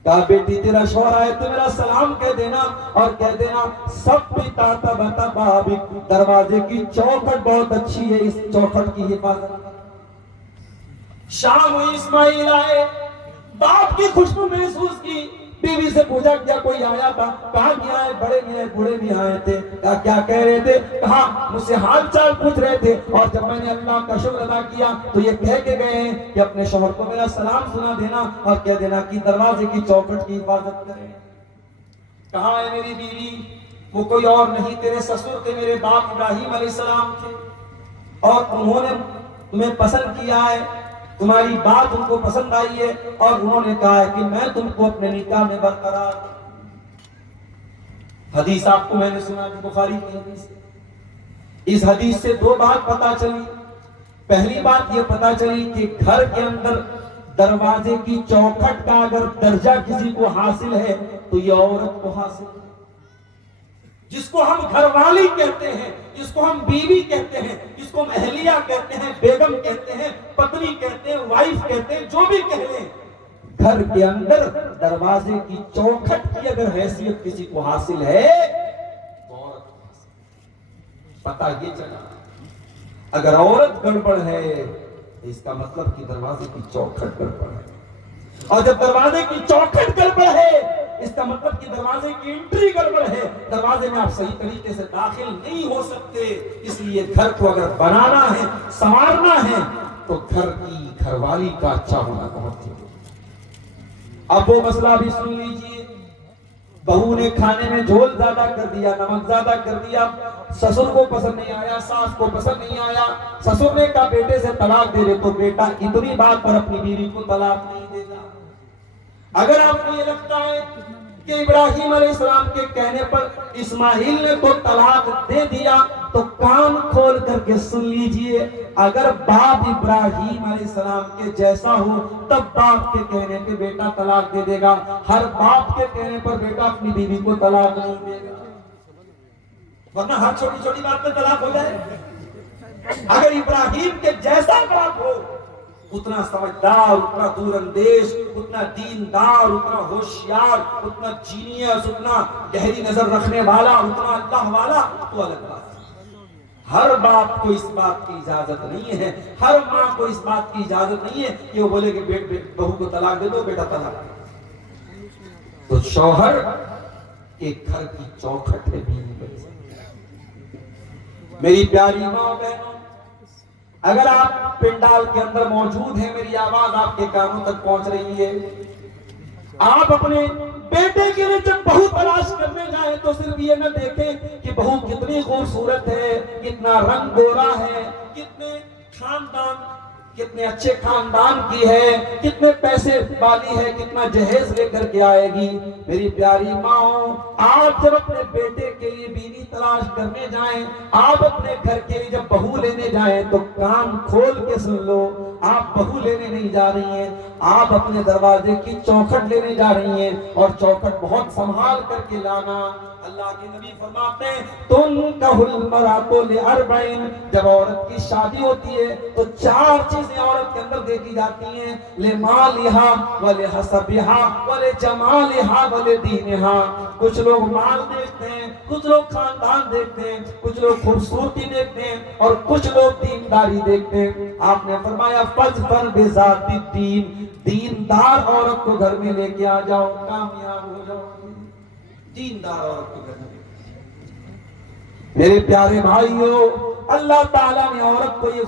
کہا بیٹی تیرا شوہر آئے تو میرا سلام کہہ دینا اور کہہ دینا سب پیتا تبتا بابک، دروازے کی چوکھٹ بہت اچھی ہے، اس چوکھٹ کی حفاظت۔ شام ہوئی، اسماعیل آئے، باپ کی خوشبو محسوس کی، بیوی سے پوچھا کیا کوئی آیا تھا؟ کہا کیا ہے، بڑے بھی آئے بوڑھے بھی آئے تھے۔ کہا کیا کہہ رہے تھے؟ کہا مجھ سے حال چال پوچھ رہے تھے، اور جب میں نے اللہ کا شکر ادا کیا تو یہ کہہ کے گئے ہیں کہ اپنے شوہر کو میرا سلام سنا دینا اور کہہ دینا کہ دروازے کی چوکھٹ کی حفاظت کرے۔ کہاں ہے میری بیوی؟ وہ کوئی اور نہیں، تیرے سسر تھے، میرے باپ ابراہیم علیہ السلام تھے، اور انہوں نے تمہیں پسند کیا ہے، تمہاری بات ان کو پسند آئی ہے، اور انہوں نے کہا ہے کہ میں تم کو اپنے نکاح میں برقرار۔ حدیث آپ کو میں نے سنا کہ بخاری کی حدیث ہے۔ اس حدیث سے دو بات پتا چلی۔ پہلی بات یہ پتا چلی کہ گھر کے اندر دروازے کی چوکھٹ کا اگر درجہ کسی کو حاصل ہے تو یہ عورت کو حاصل ہے۔ جس کو ہم گھر والی کہتے ہیں، جس کو ہم بیوی کہتے ہیں، جس کو ہم اہلیہ کہتے ہیں، بیگم کہتے ہیں، پتنی کہتے ہیں، وائف کہتے ہیں، جو بھی کہہ لیں، گھر کے اندر دروازے کی چوکھٹ کی اگر حیثیت کسی کو حاصل ہے تو عورت کو حاصل ہے۔ پتہ یہ چلا اگر عورت گڑبڑ ہے تو اس کا مطلب کہ دروازے کی چوکھٹ گڑبڑ ہے، اور جب دروازے کی چوکھٹ گڑبڑ ہے اس کا مطلب کہ دروازے کی انٹری گڑبڑ ہے، دروازے میں آپ صحیح طریقے سے داخل نہیں ہو سکتے۔ اس لیے گھر کو اگر بنانا ہے، سنوارنا ہے تو گھر کی گھر والی کا اچھا ہونا بہت ضروری ہے۔ اب وہ مسئلہ بھی سن لیجئے، بہو نے کھانے میں جھول زیادہ کر دیا، نمک زیادہ کر دیا، سسر کو پسند نہیں آیا، ساس کو پسند نہیں آیا، سسر نے کہا بیٹے سے طلاق دے دے، تو بیٹا اتنی بات پر اپنی بیوی کو طلاق نہیں دے گا۔ اگر آپ کو یہ لگتا ہے کہ ابراہیم علیہ السلام کے کہنے پر اسماعیل نے تو طلاق دے دیا تو کان کھول کر کے سن لیجئے، اگر باپ ابراہیم علیہ السلام کے جیسا ہو تب باپ کے کہنے پہ بیٹا طلاق دے دے گا، ہر باپ کے کہنے پر بیٹا اپنی بیوی کو طلاق نہیں دے گا، ورنہ ہر چھوٹی چھوٹی بات پہ طلاق ہو جائے۔ اگر ابراہیم کے جیسا باپ ہو، اتنا سمجھدار، اتنا دور اندیش، اتنا دیندار، اتنا ہوشیار، اتنا جینیس، اتنا گہری نظر رکھنے والا، اتنا اللہ والا، تو الگ بات ہے۔ ہر باپ کو اس بات کی اجازت نہیں ہے، ہر ماں کو اس بات کی اجازت نہیں ہے کہ وہ بولے کہ بہو کو طلاق دے دو، بیٹا طلاق دے دو۔ تو شوہر کے گھر کی چوکھٹ ہے بیوی بن سکتی ہے۔ میری پیاری ماں بہنوں، اگر آپ پنڈال کے اندر موجود ہیں، میری آواز آپ کے کانوں تک پہنچ رہی ہے، آپ اپنے بیٹے کے لیے جب بہو تلاش کرنے جائیں تو صرف یہ نہ دیکھیں کہ بہو کتنی خوبصورت ہے، کتنا رنگ گورا ہے، کتنے اچھے خاندان کی ہے، کتنے پیسے والی ہے، کتنا جہیز لے کر کے آئے گی۔ میری پیاری ماں، آپ جب اپنے بیٹے کے لیے بیوی تلاش کرنے جائیں، آپ اپنے گھر کے لیے جب بہو لینے جائیں تو کان کھول کے سن لو، آپ بہو لینے نہیں جا رہی ہیں، آپ اپنے دروازے کی چوکھٹ لینے جا رہی ہیں، اور چوکھٹ بہت سنبھال کر کے لانا۔ اللہ کے نبی فرماتے ہیں تنکح المرأۃ لاربعین، جب عورت کی شادی ہوتی ہے تو چار چیزیں عورت کے اندر دیکھی جاتی ہیں، لمالہا ولحسبہا ولجمالہا ولدینہا۔ کچھ لوگ مال دیکھتے ہیں، کچھ لوگ خاندان دیکھتے ہیں، کچھ لوگ خوبصورتی دیکھتے ہیں، اور کچھ لوگ دینداری دیکھتے ہیں۔ آپ نے فرمایا فاظفر بذات الدین، دیندار عورت کو گھر میں لے کے آ جاؤ، کامیاب ہو جاؤ۔ دیندار عورت کو گھر میں لے کے آ جاؤ۔ میرے پیارے بھائیوں، اللہ تعالیٰ نے عورت کو یہ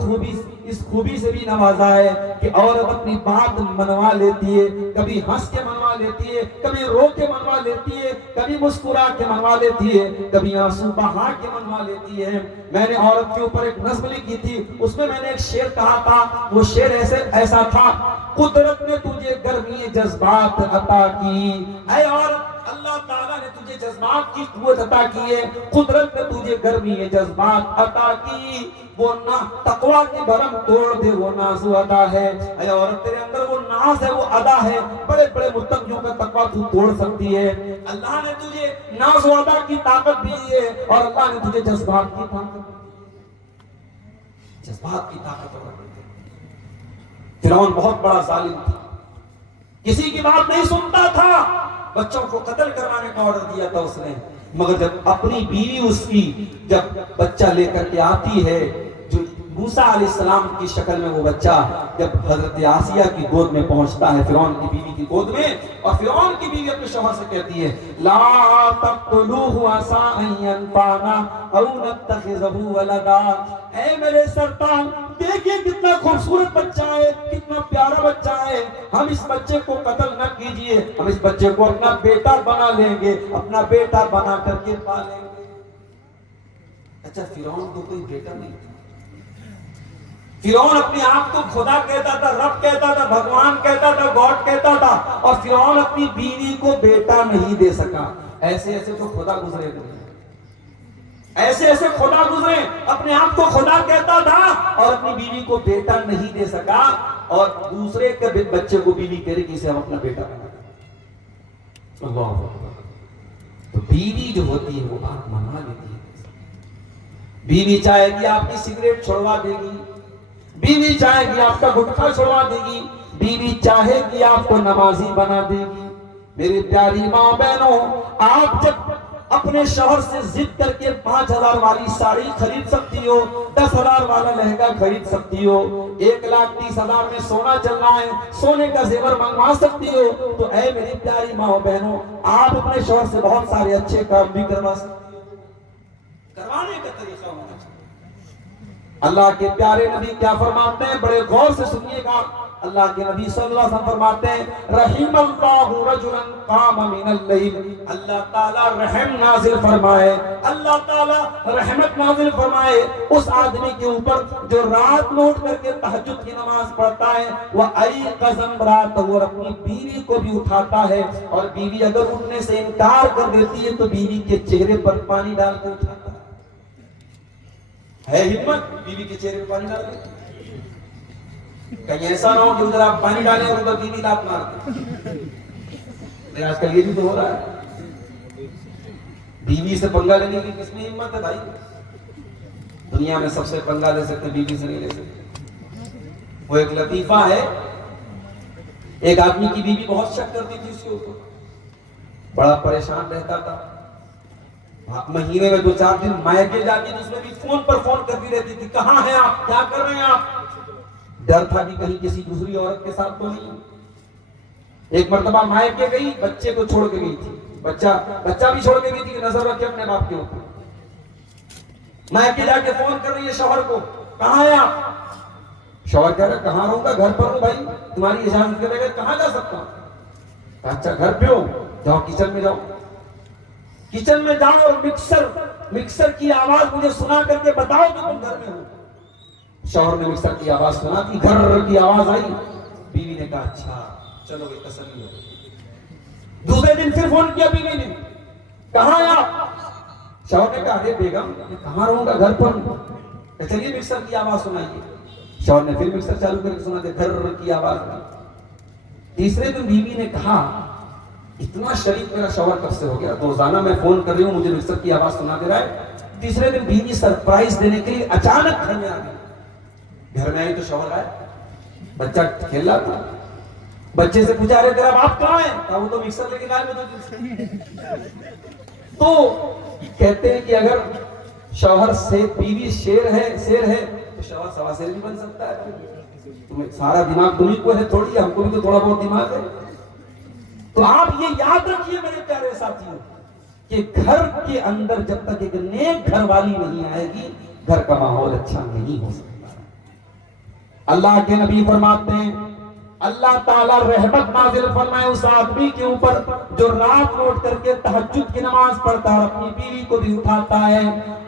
اس خوبی سے بھی نوازا ہے کہ عورت اپنی بات منوا لیتی ہے، کبھی ہنس کے منوا لیتی ہے، کبھی رو کے منوا لیتی ہے، کبھی مسکرا کے منوا لیتی ہے، کبھی آنسو بہا کے منوا لیتی ہے۔ میں نے عورت کے اوپر ایک نظم لکھی تھی، اس میں میں نے ایک شعر کہا تھا، وہ شعر ایسا تھا، قدرت نے تجھے گرمی جذبات عطا کی، اے عورت اللہ تعالیٰ نے تجھے جذبات کی قوت عطا کی ہے، قدرت نے تجھے گرمی جذبات عطا کی، وہ تقویٰ کی بھرم توڑ دے، وہ ناز و ادا ہے۔ اے عورت تیرے اندر وہ ناز ہے، وہ ادا ہے، بڑے بڑے متقیوں کا تقویٰ تو توڑ سکتی ہے۔ اللہ نے تجھے ناز و ادا کی طاقت دی ہے، اور اللہ نے تجھے جذبات کی طاقت دی ہے، جذبات کی طاقت دی ہے۔ فرعون بہت بڑا ظالم تھا، کسی کی بات نہیں سنتا تھا، بچوں کو قتل کروانے کا آرڈر دیا تھا اس نے، مگر جب اپنی بیوی اس کی جب بچہ لے کر کے آتی ہے جو منہ موسیٰ علیہ السلام کی شکل میں وہ بچہ جب حضرت آسیہ کی گود میں پہنچتا ہے، فرعون کی بیوی کی گود میں، اور فرعون کی بیوی اپنے شوہر سے کہتی ہے لا تقتلوه عسى ان ينفعنا او نتخذه ولدا، اے میرے سرطان دیکھیں کتنا خوبصورت بچہ ہے، کتنا پیارا بچہ ہے، ہم اس بچے کو قتل نہ کیجئے، ہم اس بچے کو اپنا بیٹا بنا لیں گے، اپنا بیٹا بنا کر کے پالیں گے۔ اچھا فرعون کو کوئی بیٹا نہیں تھا، فرعون اپنے آپ کو خدا کہتا تھا، رب کہتا تھا، بھگوان کہتا تھا، گاڈ کہتا تھا، اور فرعون اپنی بیوی کو بیٹا نہیں دے سکا۔ ایسے ایسے تو خدا گزرے تھے، ایسے ایسے خدا گزرے، اپنے آپ کو خدا کہتا تھا اور اپنی بیوی کو بیٹا نہیں دے سکا، اور دوسرے کے بچے کو بیوی کہہ رہی کہ اسے ہم اپنا بیٹا بنا دیں۔ اللہ اکبر۔ تو بیوی جو ہوتی ہے وہ بات منا لیتی ہے، بیوی چاہے گی آپ کی سگریٹ چھوڑوا دے گی، بیوی چاہے گی آپ کا گٹکا چھوڑوا دے گی، بیوی چاہے گی آپ کو نمازی بنا دے گی۔ میری پیاری ماں بہنوں، آپ جب اپنے شوہر سے ضد کر کے 5,000 والی ساڑی خرید سکتی ہو، 10,000 والا لہنگا خرید سکتی ہو، 1,30,000 میں سونا چلنا ہے، سونے کا زیور منگوا سکتی ہو، تو اے میری پیاری ماں بہنوں، آپ اپنے شوہر سے بہت سارے اچھے کام بھی کروا سکتی ہو۔ کروانے کا طریقہ ہونا چاہیے۔ اللہ کے پیارے نبی کیا فرماتے ہیں، بڑے غور سے سنیے گا۔ اللہ کے نبی صلی اللہ علیہ وسلم فرماتے ہیں رحم اللہ رجلا قام من اللیل، اللہ تعالیٰ رحم نازل فرمائے، اللہ تعالیٰ رحمت نازل فرمائے اس آدمی کے اوپر جو رات میں اٹھ کر کے تہجد کی نماز پڑھتا ہے، وَأَيْقَظَ امْرَأَتَهُ، اور اپنی بیوی کو بھی اٹھاتا ہے، اور بیوی اگر اٹھنے سے انکار کر دیتی ہے تو بیوی کے چہرے پر پانی ڈال کے اٹھاتا ہے ہمت بیوی کے چہرے پر پانی ڈال دے۔ کہیں ایسا نہ ہو کہ ادھر آپ پانی ڈالیں اور ادھر بیوی لات مار دیں۔ آج کل یہ بھی تو ہو رہا ہے، بیوی سے پنگا لینے کی کس میں ہمت ہے بھائی؟ دنیا میں سب سے پنگا لے سکتے، بیوی سے نہیں لے سکتے۔ وہ ایک لطیفہ ہے، ایک آدمی کی بیوی بہت شک کرتی تھی اس کے اوپر، بڑا پریشان رہتا تھا، مہینے میں 2-4 دن مائکے جاتی تو اس میں بھی فون پر فون کرتی رہتی تھی، کہاں ہیں آپ، کیا کر رہے ہیں آپ؟ ڈر تھا کہ کہیں کسی دوسری عورت کے ساتھ تو نہیں۔ ایک مرتبہ مائکے گئی، بچے کو چھوڑ کے گئی تھی، بچہ بھی چھوڑ کے گئی تھی کہ نظر رکھے اپنے باپ کے اوپر۔ مائکے جا کے فون کر رہی ہے شوہر کو، کہاں ہیں آپ؟ شوہر کہہ رہا کہاں رہوں گا، گھر پر ہوں بھائی، تمہاری اجازت کے بغیر کہاں جا سکتا ہوں؟ اچھا گھر پہ ہو، جاؤ کچن میں جاؤ، کچن میں جاؤ اور مکسر کی آواز مجھے سنا کر کے بتاؤ کہ تم گھر میں ہو۔ شوہر نے مکسر کی آواز سنا تھی، گھر کی آواز آئی، بیوی نے کہا اچھا چلو یہ تسلی ہو۔ دوسرے دن پھر فون کیا بیوی نے، کہاں ہیں آپ؟ شوہر نے کہا ارے بیگم میں کہاں رہوں گا، گھر پر ہوں۔ چلیے مکسر کی آواز سنائیے۔ شوہر نے پھر مکسر چالو کر کے سنا دیا، گھر کی آواز آئی۔ تیسرے دن بیوی نے کہا اتنا شریک میرا شوہر کب سے ہو گیا، روزانہ میں فون کر رہی ہوں مجھے مکسر کی آواز سنا دے رہا ہے۔ تیسرے دن بیوی سرپرائز دینے کے لیے اچانک گھر میں آ گئی۔ گھر میں آئی تو شوہر آئے، بچہ کھیل رہا تھا، بچے سے پوچھا رہے تیرا باپ کہاں ہے؟ کہا وہ تو مکسر لے کے غائب ہے۔ تو کہتے ہیں کہ اگر شوہر سے بیوی شیر ہے تو شوہر سوا شیر بھی بن سکتا ہے۔ تمہیں سارا دماغ تمہیں کو ہے تھوڑی، ہم کو بھی تو تھوڑا بہت دماغ ہے۔ تو آپ یہ یاد رکھیے میرے پیارے ساتھیوں کہ گھر کے اندر جب تک ایک نیک گھر والی نہیں آئے گی، گھر کا ماحول اچھا نہیں ہو سکتا۔ اللہ کے نبی فرماتے ہیں اللہ تعالیٰ رحمت نازل فرمائے اس آدمی کے اوپر جو رات میں اٹھ کر کے تہجد کی نماز پڑھتا ہے، اپنی بیوی کو بھی اٹھاتا ہے۔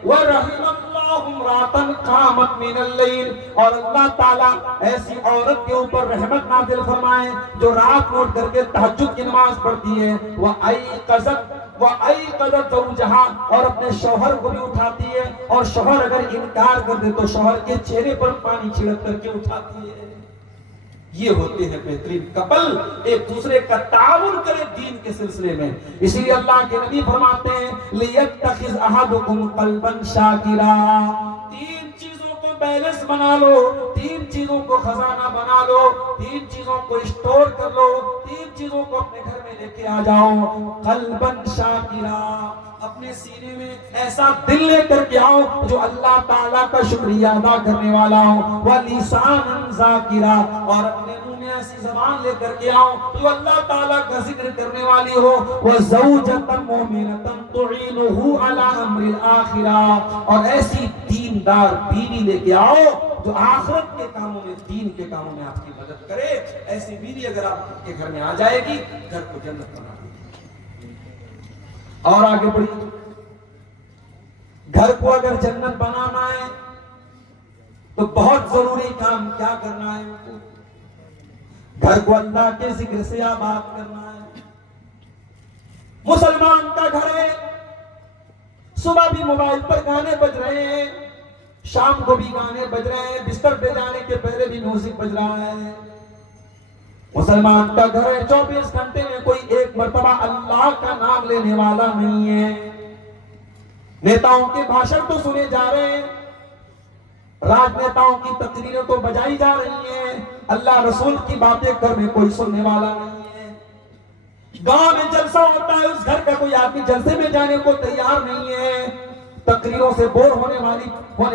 وَرَحِمَ اللَّهُ امْرَأَةً قَامَتْ مِنَ اللَّيْلِ، اور اللہ تعالیٰ ایسی عورت کے اوپر رحمت نازل فرمائے جو رات میں اٹھ کر کے تہجد کی نماز پڑھتی ہے۔ وَأَيْقَظَتْ زَوْجَهَا، اور اپنے شوہر کو بھی اٹھاتی ہے، اور شوہر اگر انکار کر دے تو شوہر کے چہرے پر پانی چھڑک کر کے اٹھاتی ہے۔ یہ ہوتے ہیں بہترین کپل، ایک دوسرے کا تعاون کرے دین کے سلسلے میں۔ اسی لیے اللہ کے نبی فرماتے ہیں لِيَتَّخِذْ أَحَدُكُمْ قَلْبًا شَاكِرًا، 3 چیزوں کو بیلنس بنا لو، 3 چیزوں کو خزانہ بنا لو، 3 چیزوں کو اسٹور کر لو، 3 چیزوں کو اپنے گھر میں لے کے آ جاؤ۔ قلباً شاکرا، اپنے سینے میں ایسا دل لے کر کے آؤ جو اللہ تعالیٰ کا شکریہ ادا کرنے والا ہو، وَلِسَانًا ذَاكِرًا، اور اپنے منہ میں ایسی زبان لے کر کے آؤ جو اللہ تعالیٰ کا ذکر کرنے والی ہو، وَزَوْجَةً مُؤْمِنَةً تُعِينُهُ عَلَىٰ أَمْرِ الْآخِرَةِ، اور ایسی دیندار بیوی لے کے آؤ جو آخرت کے کاموں میں، دین کے کاموں میں آپ کی مدد کرے۔ ایسی بیوی اگر آپ کے گھر میں آ جائے گی، گھر کو جنت بنا دے گی۔ اور آگے بڑھیے، گھر کو اگر جنت بنانا ہے تو بہت ضروری کام کیا کرنا ہے؟ ان کو گھر کو اللہ کے ذکر سے آباد کرنا ہے۔ مسلمان کا گھر ہے، صبح بھی موبائل پر گانے بج رہے ہیں، شام کو بھی گانے بج رہے ہیں، بستر پہ جانے کے پہلے بھی میوزک بج رہا ہے۔ مسلمان کا گھر ہے، 24 گھنٹے میں کوئی ایک مرتبہ اللہ کا نام لینے والا نہیں ہے۔ نیتاؤں کے بھاشن تو سنے جا رہے ہیں، راجنیتاؤں کی تقریریں تو بجائی جا رہی ہیں، اللہ رسول کی باتیں گھر میں کوئی سننے والا نہیں ہے۔ گاؤں میں جلسہ ہوتا ہے، اس گھر کا کوئی آدمی جلسے میں جانے کو تیار نہیں ہے۔ تقریروں سے بور ہونے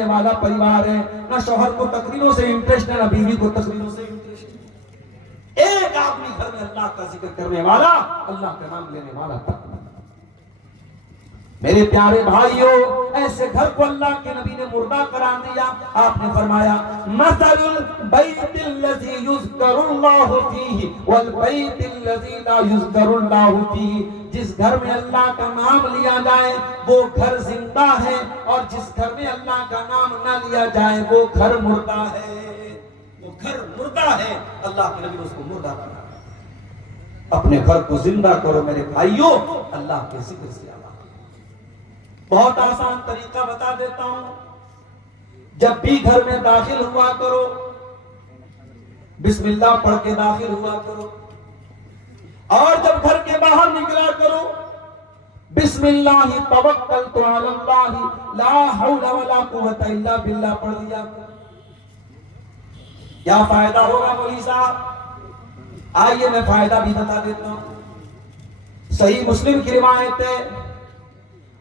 والا پریوار ہے، نہ شوہر کو تقریروں سے انٹرسٹ ہے، نہ بیوی کو تقریروں سے انٹرسٹ ہے۔ ایک آدمی گھر میں اللہ کا ذکر کرنے والا، اللہ کا نام لینے والا تھا۔ میرے پیارے بھائیوں، ایسے گھر کو اللہ کے نبی نے مردہ قرار دیا۔ آپ نے فرمایا مثل البیت الذی یذکر اللہ فیہ والبیت الذی لا یذکر اللہ فیہ، جس گھر میں اللہ کا نام لیا جائے وہ گھر زندہ ہے، اور جس گھر میں اللہ کا نام نہ لیا جائے وہ گھر مردہ ہے۔ وہ گھر مردہ ہے، اللہ کے نبی نے اس کو مردہ بنایا۔ اپنے گھر کو زندہ کرو میرے بھائیوں، اللہ کے ذکر سے۔ بہت آسان طریقہ بتا دیتا ہوں، جب بھی گھر میں داخل ہوا کرو بسم اللہ پڑھ کے داخل ہوا کرو، اور جب گھر کے باہر نکلا کرو بسم اللہ توکلت علی اللہ لا حول ولا قوت الا باللہ پڑھ لیا کرو۔ کیا فائدہ ہوگا مولوی صاحب؟ آئیے میں فائدہ بھی بتا دیتا ہوں۔ صحیح مسلم کی روایت ہے،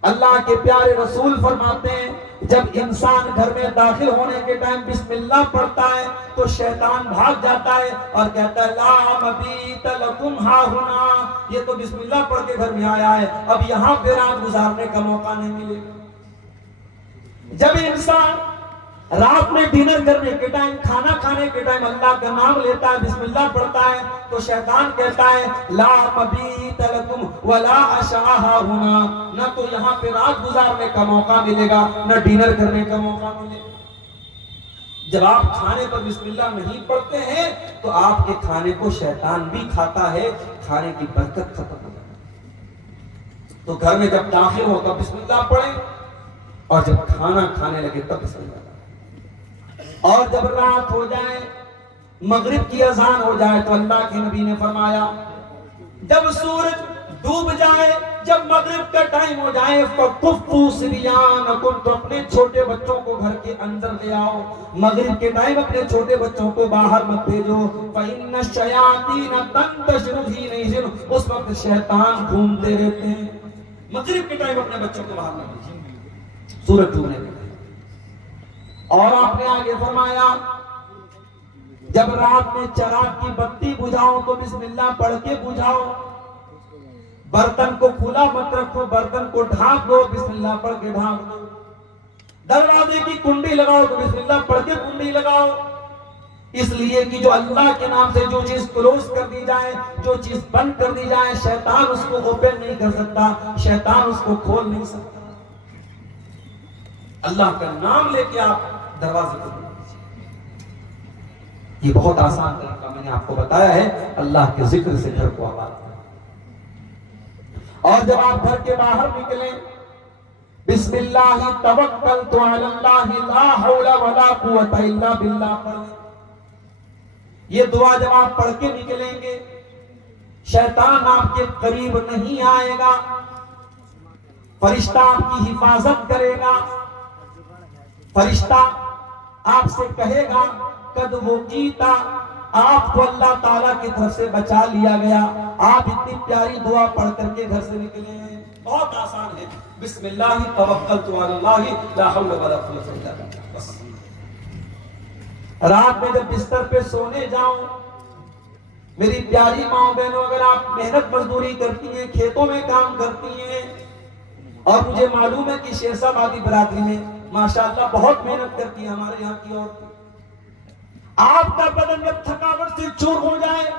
اللہ کے پیارے رسول فرماتے ہیں جب انسان گھر میں داخل ہونے کے ٹائم بسم اللہ پڑھتا ہے تو شیطان بھاگ جاتا ہے اور کہتا ہے لا مبیت لکم ہا ہنا، یہ تو بسم اللہ پڑھ کے گھر میں آیا ہے، اب یہاں پہ رات گزارنے کا موقع نہیں ملے گا۔ جب انسان رات میں ڈنر کرنے کے ٹائم، کھانا کھانے کے ٹائم اللہ کا نام لیتا ہے، بسم اللہ پڑھتا ہے، تو شیطان کہتا ہے لا مبیت لکم ولا عشاء ہنا، نہ تو یہاں پہ رات گزارنے کا موقع ملے گا، نہ ڈنر کرنے کا موقع ملے گا۔ جب آپ کھانے پر بسم اللہ نہیں پڑھتے ہیں تو آپ کے کھانے کو شیطان بھی کھاتا ہے، کھانے کی برکت ختم ہو جاتی ہے۔ تو گھر میں جب داخل ہو تو بسم اللہ پڑھیں، اور جب کھانا کھانے لگے تب بسم اللہ۔ اور جب رات ہو جائے، مغرب کی اذان ہو جائے تو اللہ کے نبی نے فرمایا جب سورج ڈوب جائے، جب مغرب کا ٹائم ہو جائے فَقُفُّوا صِبْيَانَكُمْ، تو اپنے چھوٹے بچوں کو گھر کے اندر لے آؤ۔ مغرب کے ٹائم اپنے چھوٹے بچوں کو باہر مت بھیجو، فَإِنَّ الشَّيَاطِينَ تَنتَشِرُ فِي نَيْزِرُ، اس وقت شیطان گھومتے رہتے ہیں۔ مغرب کے ٹائم اپنے بچوں کو باہر مت بھیجو، سورج ڈوبنے کے ٹائم۔ اور آپ نے آگے فرمایا جب رات میں چراغ کی بتی بجھاؤ تو بسم اللہ پڑھ کے بجھاؤ، برتن کو کھلا مت رکھو، برتن کو ڈھانپ دو، بسم اللہ پڑھ کے ڈھانپ دو، دروازے کی کنڈی لگاؤ تو بسم اللہ پڑھ کے کنڈی لگاؤ، اس لیے کہ جو اللہ کے نام سے جو چیز کلوز کر دی جائے، جو چیز بند کر دی جائے، شیطان اس کو اوپن نہیں کر سکتا، شیطان اس کو کھول نہیں سکتا۔ اللہ کا نام لے کے آپ دروازے کو بند کیجیے۔ یہ بہت آسان طریقہ میں نے آپ کو بتایا ہے، اللہ کے ذکر سے گھر کو آباد کریں۔ اور جب آپ گھر کے باہر نکلیں بسم اللہ توکلت علی اللہ لا حول ولا قوت الا باللہ پڑھیں۔ یہ دعا جب آپ پڑھ کے نکلیں گے شیطان آپ کے قریب نہیں آئے گا، فرشتہ آپ کی حفاظت کرے گا، فرشتہ آپ سے کہے گا قد وقیتا، آپ کو اللہ تعالیٰ کی طرف سے بچا لیا گیا. آپ اتنی پیاری دعا پڑھ کر کے گھر سے نکلے ہیں. بہت آسان ہے. بسم اللہ توکلت علی اللہ لا حول ولا قوت الا باللہ. بس رات میں جب بستر پہ سونے جاؤں، میری پیاری ماں بہنوں، اگر آپ محنت مزدوری کرتی ہیں، کھیتوں میں کام کرتی ہیں، اور مجھے معلوم ہے کہ شیرشاہ آبادی برادری میں ماشاءاللہ بہت محنت کرتی ہیں ہمارے یہاں کی عورتیں، آپ کا بدن جب تھکاوٹ سے چور ہو جائے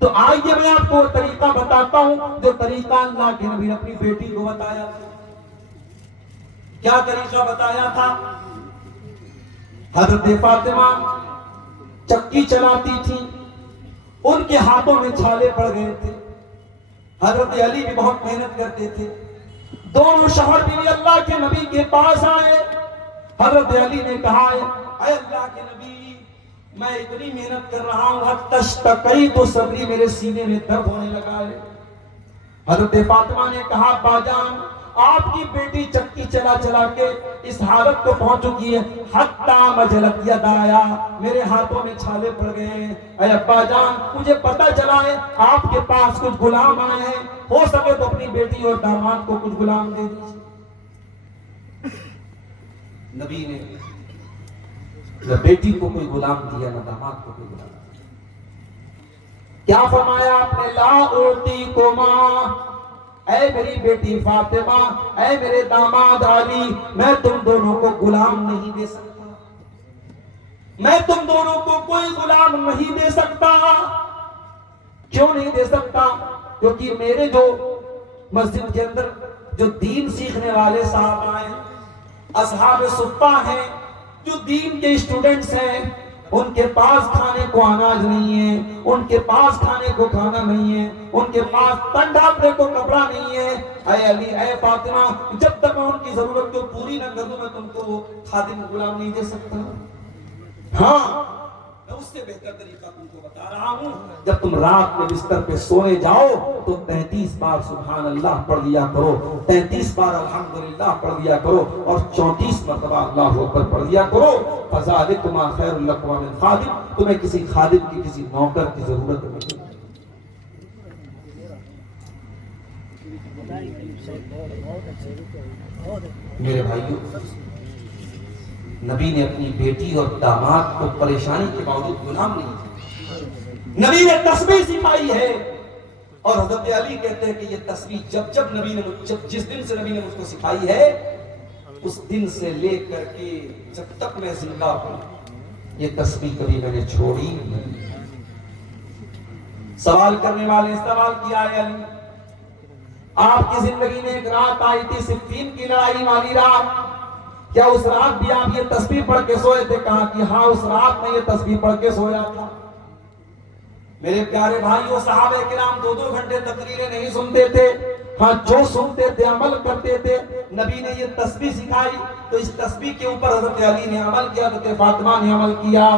تو آئیے میں آپ کو طریقہ بتاتا ہوں جو طریقہ اللہ کے نبی نے اپنی بیٹی کو بتایا. کیا طریقہ بتایا تھا؟ حضرت فاطمہ چکی چلاتی تھی، ان کے ہاتھوں میں چھالے پڑ گئے تھے. حضرت علی بھی بہت محنت کرتے تھے. دونوں شوہر بھی اللہ کے نبی کے پاس آئے. حضرت علی نے کہا اے اللہ کے نبی، میں اتنی محنت کر رہا ہوں، حتی اشتکیت صدری، میرے سینے میں درد ہونے لگا ہے. حضرت فاطمہ نے کہا باجان، آپ کی بیٹی چکی چلا چلا کے اس حالت کو پہنچ چکی ہے، حتی مجلت یدایا، میرے ہاتھوں میں چھالے پڑ گئے ہیں. اے ابا جان، مجھے پتہ چلا ہے آپ کے پاس کچھ غلام آئے ہیں، ہو سکے تو اپنی بیٹی اور داماد کو کچھ غلام دے دیجیے. نبی نے نہ بیٹی کو کوئی غلام دیا، نہ داماد کو کوئی غلام دیا. کیا فرمایا آپ نے؟ لا اعطیکما، اے میری بیٹی فاطمہ، اے میرے داماد علی، میں تم دونوں کو غلام نہیں دے سکتا، میں تم دونوں کو کوئی غلام نہیں دے سکتا. کیوں نہیں دے سکتا؟ کیونکہ میرے جو مسجد کے اندر جو دین سیکھنے والے صاحب آئے، اصحاب صفہ ہیں، جو دین کے اسٹوڈنٹس ہیں، ان کے پاس کھانے کو اناج نہیں ہے، ان کے پاس کھانے کو کھانا نہیں ہے، ان کے پاس تن ڈھانپنے کو کپڑا نہیں ہے. اے علی، اے فاطمہ، جب تک میں ان کی ضرورت کو پوری نہ کر دوں میں تم کو خادم غلام نہیں دے سکتا. ہاں، میں اس سے بہتر طریقہ تم کو بتا رہا ہوں. جب تم رات میں بستر پہ سونے جاؤ تو 33 بار سبحان اللہ پڑھ لیا کرو، 33 بار الحمدللہ پڑھ لیا کرو، اور 34 مرتبہ اللہ اکبر پڑھ لیا کرو. فذالکم خیر لکم من خادم، تمہیں کسی خادم کی، کسی نوکر کی ضرورت نہیں. میرے بھائیوں، نبی نے اپنی بیٹی اور داماد کو پریشانی کے باوجود غلام نہیں کیا. نبی نے تسبیح سکھائی ہے، اور حضرت علی کہتے ہیں کہ یہ تسبیح جس دن سے نبی نے مجھ کو سکھائی ہے، اس دن سے لے کر کے جب تک میں زندہ ہوں یہ تسبیح کبھی میں نے چھوڑی نہیں. سوال کرنے والے نے سوال کیا ہے علی، آپ کی زندگی میں ایک رات آئی تھی صفین کی لڑائی والی رات، کیا اس رات بھی آپ یہ تسبیح پڑھ کے سوئے تھے؟ کہا کہ ہاں، اس رات میں یہ تسبیح پڑھ کے سویا تھا. میرے پیارے بھائیوں، صحابہ کرام 2-2 گھنٹے تقریریں نہیں سنتے تھے، ہاں جو سنتے تھے عمل کرتے تھے. نبی نے یہ تسبیح سکھائی تو اس تسبیح کے اوپر حضرت علی نے عمل کیا، حضرت فاطمہ نے عمل کیا.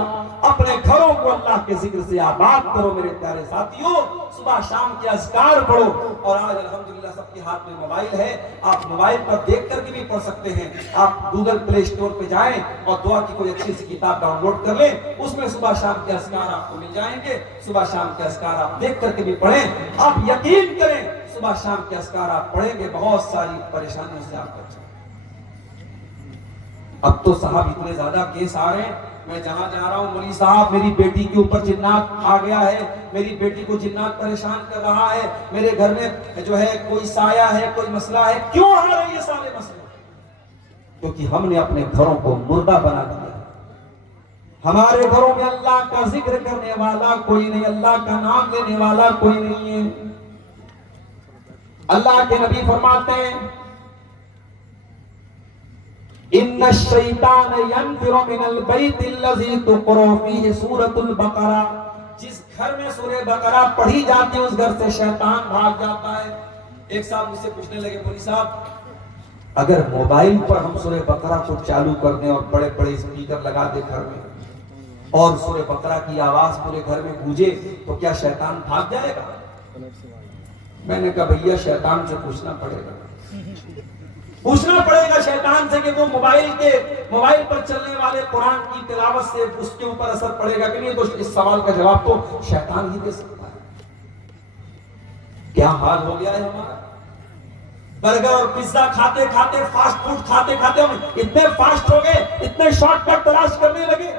اپنے گھروں کو اللہ کے ذکر سے آباد کرو میرے پیارے ساتھیوں. صبح شام کے اذکار پڑھو، اور آج الحمدللہ سب کے ہاتھ میں موبائل ہے، آپ موبائل پر دیکھ کر کے بھی پڑھ سکتے ہیں. آپ گوگل پلے اسٹور پہ جائیں اور دعا کی کوئی اچھی سی کتاب ڈاؤن لوڈ کر لیں، اس میں صبح شام کے اذکار آپ کو مل جائیں گے. صبح شام کے اذکار آپ دیکھ کر کے بھی پڑھیں. آپ یقین کریں، صبح شام کے اذکار آپ پڑھیں گے، بہت ساری پریشانیوں سے آپ بچ جائیں. اب تو صاحب اتنے زیادہ کیس آ رہے ہیں، میں جہاں جا رہا ہوں مولوی صاحب میری بیٹی کے اوپر جنات آ گیا ہے، میری بیٹی کو جنات پریشان کر رہا ہے، میرے گھر میں جو ہے کوئی سایہ ہے، کوئی مسئلہ ہے. کیوں آ رہے ہیں یہ سارے مسئلے؟ کیونکہ ہم نے اپنے گھروں کو مردہ بنا دیا. ہمارے گھروں میں اللہ کا ذکر کرنے والا کوئی نہیں، اللہ کا نام لینے والا کوئی نہیں ہے. اللہ کے نبی فرماتے ہیں ان الشیطان ینفر من البیت الذی تقرأ فیہ سورۃ البقرہ، جس گھر میں سورہ بقرہ پڑھی جاتی ہے اس گھر سے شیطان بھاگ جاتا ہے. ایک صاحب مجھ سے پوچھنے لگے، مولوی صاحب اگر موبائل پر ہم سورہ بقرہ کو چالو کر دیں اور بڑے بڑے اسپیکر لگا دیں گھر میں اور سورہ بقرہ کی آواز پورے گھر میں گونجے تو کیا شیطان بھاگ جائے گا؟ میں نے کہا بھیا شیطان سے پوچھنا پڑے گا. پوچھنا پڑے گا شیطان سے کہ وہ موبائل پر چلنے والے قرآن کی تلاوت سے اس کے اوپر اثر پڑے گا کہ نہیں؟ تو اس سوال کا جواب تو شیطان ہی دے سکتا ہے۔ کیا حال ہو گیا ہے ہمارا؟ برگر اور پیزا کھاتے کھاتے، فاسٹ فوڈ کھاتے کھاتے ہم اتنے فاسٹ ہو گئے، اتنے شارٹ کٹ تلاش کرنے لگے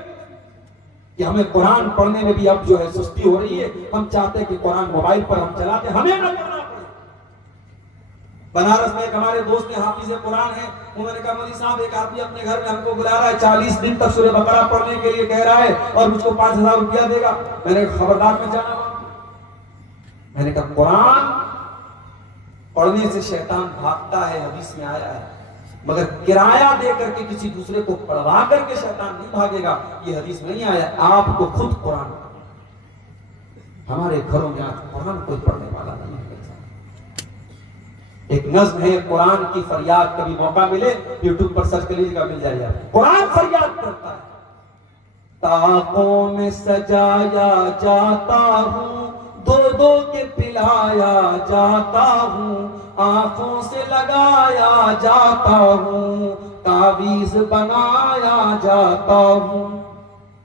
کہ ہمیں قرآن پڑھنے میں بھی اب جو ہے سستی ہو رہی ہے۔ ہم چاہتے ہیں کہ قرآن موبائل پر ہم چلاتے، ہمیں نہ کرنا پڑے۔ بنارس میں ایک ہمارے دوست نے حافظ قرآن ہے، انہوں نے کہا مولوی صاحب ایک آدمی اپنے گھر میں ہم کو بلا رہا ہے، 40 دن تک سورہ بقرہ پڑھنے کے لیے کہہ رہا ہے اور مجھ کو 5000 روپیہ دے گا۔ میں نے خبردار میں جانا، میں نے کہا قرآن پڑھنے سے شیطان بھاگتا ہے، حدیث میں آیا ہے، مگر کرایہ دے کر کے کسی دوسرے کو پڑھوا کر کے شیطان نہیں بھاگے گا، یہ حدیث میں نہیں آیا۔ آپ کو خود قرآن، ہمارے گھروں میں آج قرآن کوئی پڑھنے والا نہیں ہے۔ ایک نظم ہے قرآن کی فریاد، کبھی موقع ملے یوٹیوب پر سرچ کر لیجیے گا، مل جائے گا۔ قرآن فریاد کرتا ہے، طاقوں میں سجایا جاتا ہوں، دو دو کے پلایا جاتا ہوں، آنکھوں سے لگایا جاتا ہوں، تعویذ بنایا جاتا ہوں۔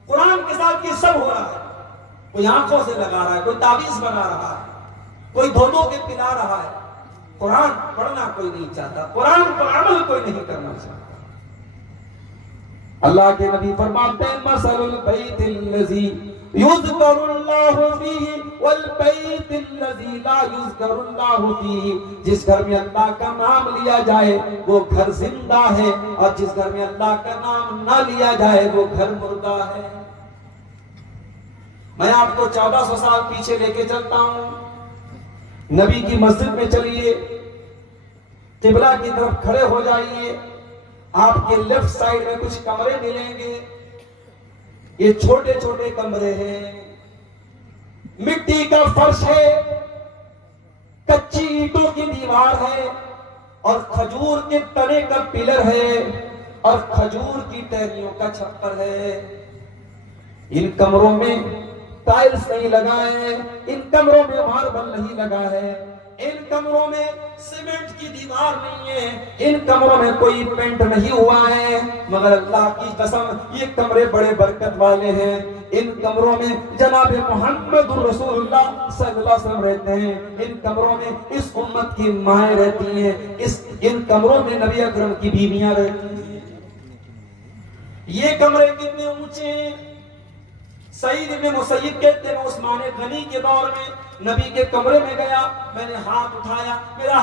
قرآن کے ساتھ یہ سب ہو رہا ہے، کوئی آنکھوں سے لگا رہا ہے، کوئی تعویذ بنا رہا ہے، کوئی دو دو کے پلا رہا ہے۔ قرآن پڑھنا کوئی نہیں چاہتا، قرآن پر عمل کوئی نہیں کرنا چاہتا۔ اللہ کے نبی فرماتے ہیں مثل البیت الذی یذکر اللہ فیہ والبیت الذی لا یذکر اللہ فیہ، جس گھر میں اللہ کا نام لیا جائے وہ گھر زندہ ہے، اور جس گھر میں اللہ کا نام نہ لیا جائے وہ گھر مردہ ہے۔ میں آپ کو 1400 سال پیچھے لے کے چلتا ہوں، نبی کی مسجد میں چلیے، قبلہ کی طرف کھڑے ہو جائیے، آپ کے لیفٹ سائیڈ میں کچھ کمرے ملیں گے، یہ چھوٹے چھوٹے کمرے ہیں، مٹی کا فرش ہے، کچی اینٹوں کی دیوار ہے، اور کھجور کے تنے کا پلر ہے، اور کھجور کی ٹہنیوں کا چھپر ہے۔ ان کمروں میں ٹائلز نہیں لگائے ہیں، ان کمروں میں ماربل نہیں لگا ہے، ان کمروں میں سیمنٹ کی دیوار نہیں ہے، ان کمروں میں کوئی پینٹ نہیں ہوا ہے، مگر اللہ کی قسم یہ کمرے بڑے برکت والے ہیں۔ ان کمروں میں جناب محمد رسول اللہ صلی اللہ علیہ وسلم رہتے ہیں، ان کمروں میں اس امت کی مائیں رہتی ہیں، ان کمروں میں نبی اکرم کی بیویاں رہتی ہیں۔ یہ کمرے کتنے اونچے ہیں؟ سعید بن مسیب کہتے ہیں عثمان غنی کے دور میں نبی کے کمرے میں گیا، میں نے ہاتھ اٹھایا، میرا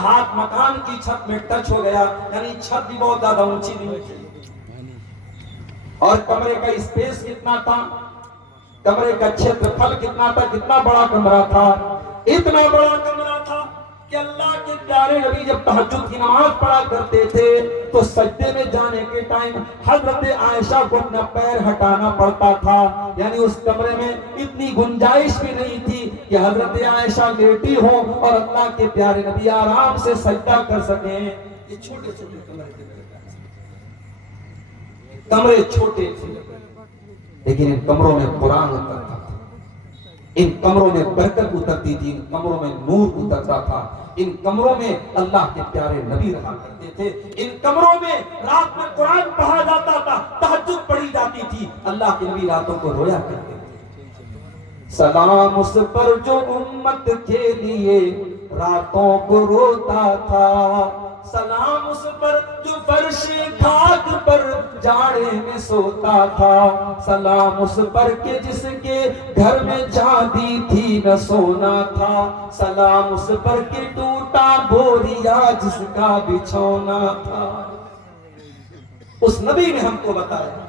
ہاتھ مکان کی چھت میں ٹچ ہو گیا، یعنی چھت بھی بہت زیادہ اونچی نہیں تھی۔ اور کمرے کا اسپیس کتنا تھا، کمرے کا چھیتر پھل کتنا تھا، کتنا بڑا کمرہ تھا، اتنا بڑا کمرہ تھا کہ اللہ کے پیارے نبی جب تہجد کی نماز پڑھا کرتے تھے تو سجدے میں جانے کے ٹائم حضرت عائشہ کو اپنا پیر ہٹانا پڑتا تھا، یعنی اس کمرے میں اتنی گنجائش بھی نہیں تھی کہ حضرت عائشہ لیٹی ہو اور اللہ کے پیارے نبی آرام سے سجدہ کر سکیں۔ یہ چھوٹے چھوٹے کمرے چھوٹے تھے، لیکن ان کمروں میں قرآن اترتا تھا، ان کمروں میں برکت اترتی تھی، ان کمروں میں نور اترتا تھا، ان کمروں میں اللہ کے پیارے نبی رہا کرتے تھے، ان کمروں میں رات میں قرآن پڑھا جاتا تھا، تہجد پڑھی جاتی تھی، اللہ کے نبی راتوں کو رویا کرتے تھے۔ سلام اس پر جو امت کے لیے راتوں کو روتا تھا، سلام اس پر جو فرش خاک پر جاڑے میں سوتا تھا، سلام اس پر کہ جس کے گھر میں چاندی تھی نہ سونا تھا، سلام اس پر کہ ٹوٹا بوریا جس کا بچھونا تھا۔ اس نبی نے ہم کو بتایا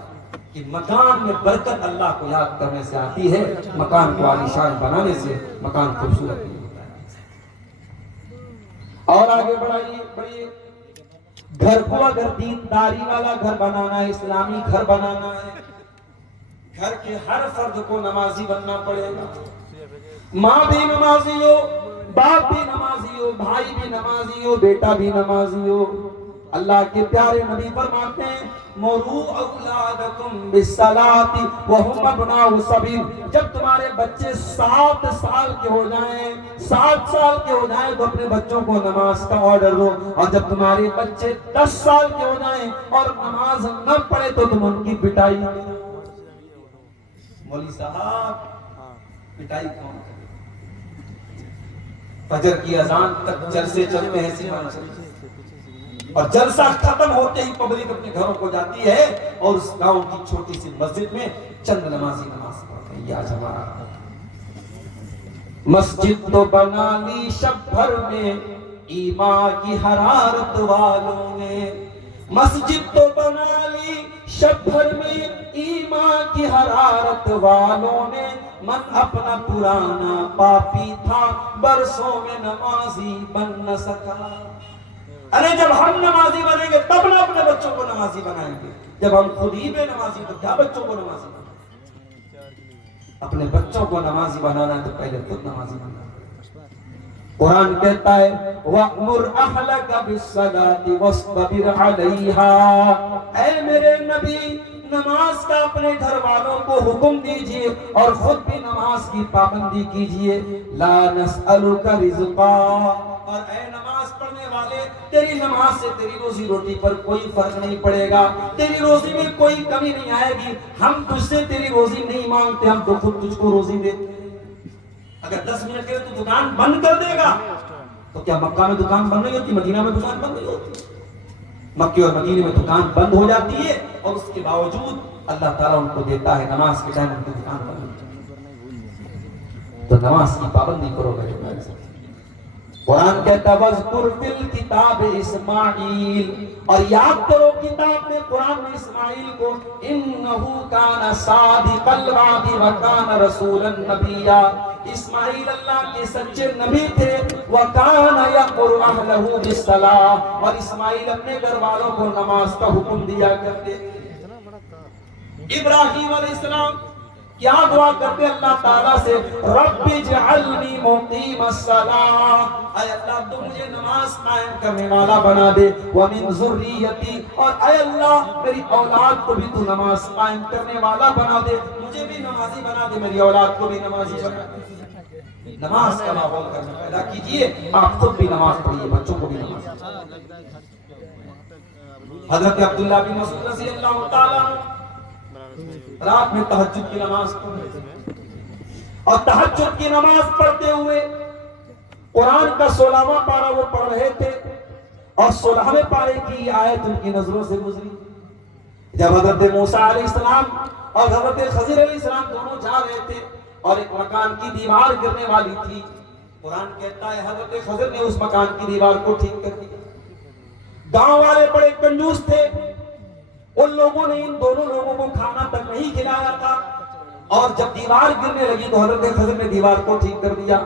کہ مکان میں برکت اللہ کو یاد کرنے سے آتی ہے، مکان کو عالیشان بنانے سے مکان خوبصورت نہیں ہوتا ہے۔ اور آگے بڑھیے، گھر کو اگر دینداری والا گھر بنانا ہے، اسلامی گھر بنانا ہے، گھر کے ہر فرد کو نمازی بننا پڑے گا۔ ماں بھی نمازی ہو، باپ بھی نمازی ہو، بھائی بھی نمازی ہو، بیٹا بھی نمازی ہو۔ اللہ کے پیارے نبی فرماتے ہیں مروا اولادکم بالصلاۃ وهم ابناء سبیل، جب تمہارے بچے 7 سال کے ہو جائیں، 7 سال کے ہو جائیں تو اپنے بچوں کو نماز کا آرڈر دو، اور جب تمہارے بچے 10 سال کے ہو جائیں اور نماز نہ پڑھے تو تم ان کی پٹائی کرو۔ مولوی صاحب پٹائی کون کرے؟ فجر کی اذان تک جلسے چلتے ہیں سیمان چلتے، اور جلسہ ختم ہوتے ہی پبلک اپنے گھروں کو جاتی ہے اور اس گاؤں کی چھوٹی سی مسجد میں چند نمازی نماز پڑھتے ہیں۔ یا جماعت، مسجد تو بنا لی شب بھر میں ایمان کی حرارت والوں نے، مسجد تو بنا لی شب بھر میں ایمان کی حرارت والوں نے، من اپنا پرانا پاپی تھا برسوں میں نمازی بن نہ سکا۔ ارے جب ہم نمازی بنیں گے تب نہ اپنے بچوں کو نمازی بنائیں گے، جب ہم خود ہی بے نمازی تو کیا بچوں کو نمازی بنائیں گے؟ اپنے بچوں کو نمازی بنانا ہے تو پہلے خود نمازی بنانا ہے۔ قرآن کہتا ہے وَأْمُرْ أَهْلَكَ بِالصَّلَاةِ وَاصْطَبِرْ عَلَيْهَا، اے میرے نبی نماز کا اپنے گھر والوں کو حکم دیجئے اور خود بھی نماز کی پابندی کیجئے۔ لا نسألک رزقا، اور اے نماز پڑھنے والے تیری نماز سے تیری روزی روٹی پر کوئی فرق نہیں پڑے گا، تیری روزی میں کوئی کمی نہیں آئے گی، ہم تجھ سے تیری روزی نہیں مانگتے، ہم تو خود تجھ کو روزی دیتے ہیں۔ اگر 10 منٹ کے تو دکان بند کر دے گا تو کیا مکہ میں دکان بند نہیں ہوتی، مدینہ میں دکان بند نہیں ہوتی؟ مکہ اور مدینے میں دکان بند ہو جاتی ہے اور اس کے باوجود اللہ تعالیٰ ان کو دیتا ہے نماز کے ٹائم ان کی دکان بند ہو جاتی ہے۔ تو نماز کی پابندی کرو گے۔ قرآن کہتا ہے وَاذْكُرْ فِي الْكِتَابِ اسماعیل، اور یاد کرو کتاب میں قرآن میں اسماعیل کو، إِنَّهُ كَانَ صَادِقَ الْوَعْدِ وَكَانَ رَسُولًا نَبِيًّا، اسماعیل اللہ کے سچے نبی تھے، وَكَانَ يَأْمُرُ أَهْلَهُ بِالصَّلَاةِ، اور اسماعیل اپنے گھر والوں کو نماز کا حکم دیا کرتے تھے۔ ابراہیم علیہ السلام کیا دعا کرتے اللہ تعالیٰ سے؟ رب اجعلنی مقیم الصلاۃ، اے اللہ تو مجھے نماز قائم کرنے والا بنا دے، ومن ذریتی، اور اے اللہ میری اولاد کو بھی تو نماز قائم کرنے والا بنا دے، مجھے بھی نمازی بنا دے، میری اولاد کو بھی نمازی بنا دے۔ نماز کا ماحول کرنا پیدا کیجئے، آپ خود بھی نماز پڑھیے، بچوں کو بھی نماز پڑھیے۔ حضرت عبداللہ بن مسعود رضی اللہ تعالیٰ رات میں تہجد کی نماز پڑھتے اور تہجد کی نماز پڑھتے ہوئے قرآن کا 16واں پارہ وہ پڑھ رہے تھے اور 16ویں پارے کی آیت ان کی نظروں سے گزری۔ جب حضرت موسیٰ علیہ السلام اور حضرت خضر علیہ السلام دونوں جا رہے تھے اور ایک مکان کی دیوار گرنے والی تھی، قرآن کہتا ہے حضرت خضر نے اس مکان کی دیوار کو ٹھیک کر دیا۔ گاؤں والے بڑے کنجوس تھے، ان لوگوں نے ان دونوں لوگوں کو کھانا تک نہیں کھلایا تھا، اور جب دیوار گرنے لگی تو حضرت خضر نے دیوار کو ٹھیک کر دیا۔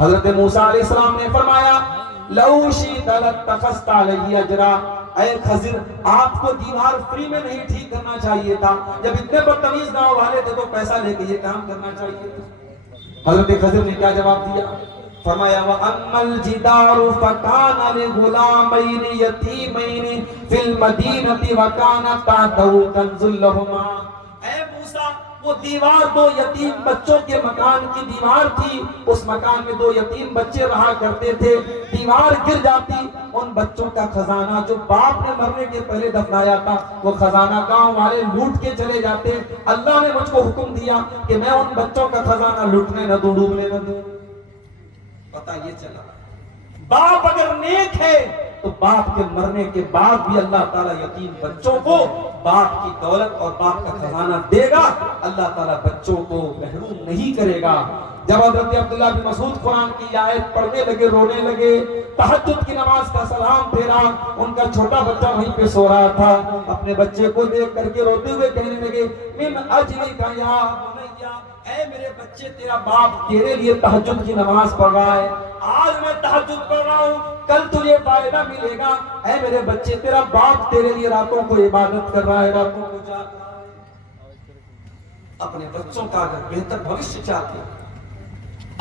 حضرت موسیٰ علیہ السلام نے فرمایا لَوْ شِئْتَ لَاتَّخَذْتَ عَلَيَّ أَجْرًا، اے خضر آپ کو دیوار فری میں نہیں ٹھیک کرنا چاہیے تھا، جب اتنے بدتمیز گاؤں والے تھے تو پیسہ لے کے یہ کام کرنا چاہیے تھا۔ حضرت خضر نے کیا جواب دیا؟ فرمایا وَأَمَّا الْجِدَارُ فَكَانَ لِغُلَامَيْنِ يَتِيمَيْنِ فِي الْمَدِينَةِ وَكَانَ تَحْتَهُ كَنْزٌ لَهُمَا، اے موسیٰ وہ دیوار 2 یتیم بچوں کے مکان کی دیوار تھی، اس مکان میں 2 یتیم بچے رہا کرتے تھے، دیوار گر جاتی، ان بچوں کا خزانہ جو باپ نے مرنے کے پہلے دفنایا تھا وہ خزانہ گاؤں والے لوٹ کے چلے جاتے۔ اللہ نے مجھ کو حکم دیا کہ میں ان بچوں کا خزانہ لوٹنے نہ دوں، ڈوبنے نہ دوں۔ پتہ یہ چلا باپ اگر نیک ہے تو باپ کے مرنے کے بعد بھی اللہ تعالیٰ یتیم بچوں کو باپ کی دولت اور باپ کا خزانہ دے گا، اللہ تعالیٰ بچوں کو محروم نہیں کرے گا۔ جب حضرت عبداللہ بن مسعود قرآن کی آیت پڑھنے لگے، رونے لگے، تہجد کی نماز کا سلام پھیرا، ان کا چھوٹا بچہ وہیں پہ سو رہا تھا، اپنے بچے کو دیکھ کر کے روتے ہوئے کہنے لگے من اجلک یا بنیا، اے میرے بچے تیرا باپ تیرے لیے تہجد کی نماز پڑھ رہا ہے، آج میں تہجد پڑھ رہا ہوں، کل تجھے فائدہ ملے گا، اے میرے بچے تیرا باپ تیرے لیے راتوں کو عبادت کر رہا ہے، راتوں کو جاگ رہا ہے۔ اپنے بچوں کا اگر بہتر بھوشیہ چاہتے ہو،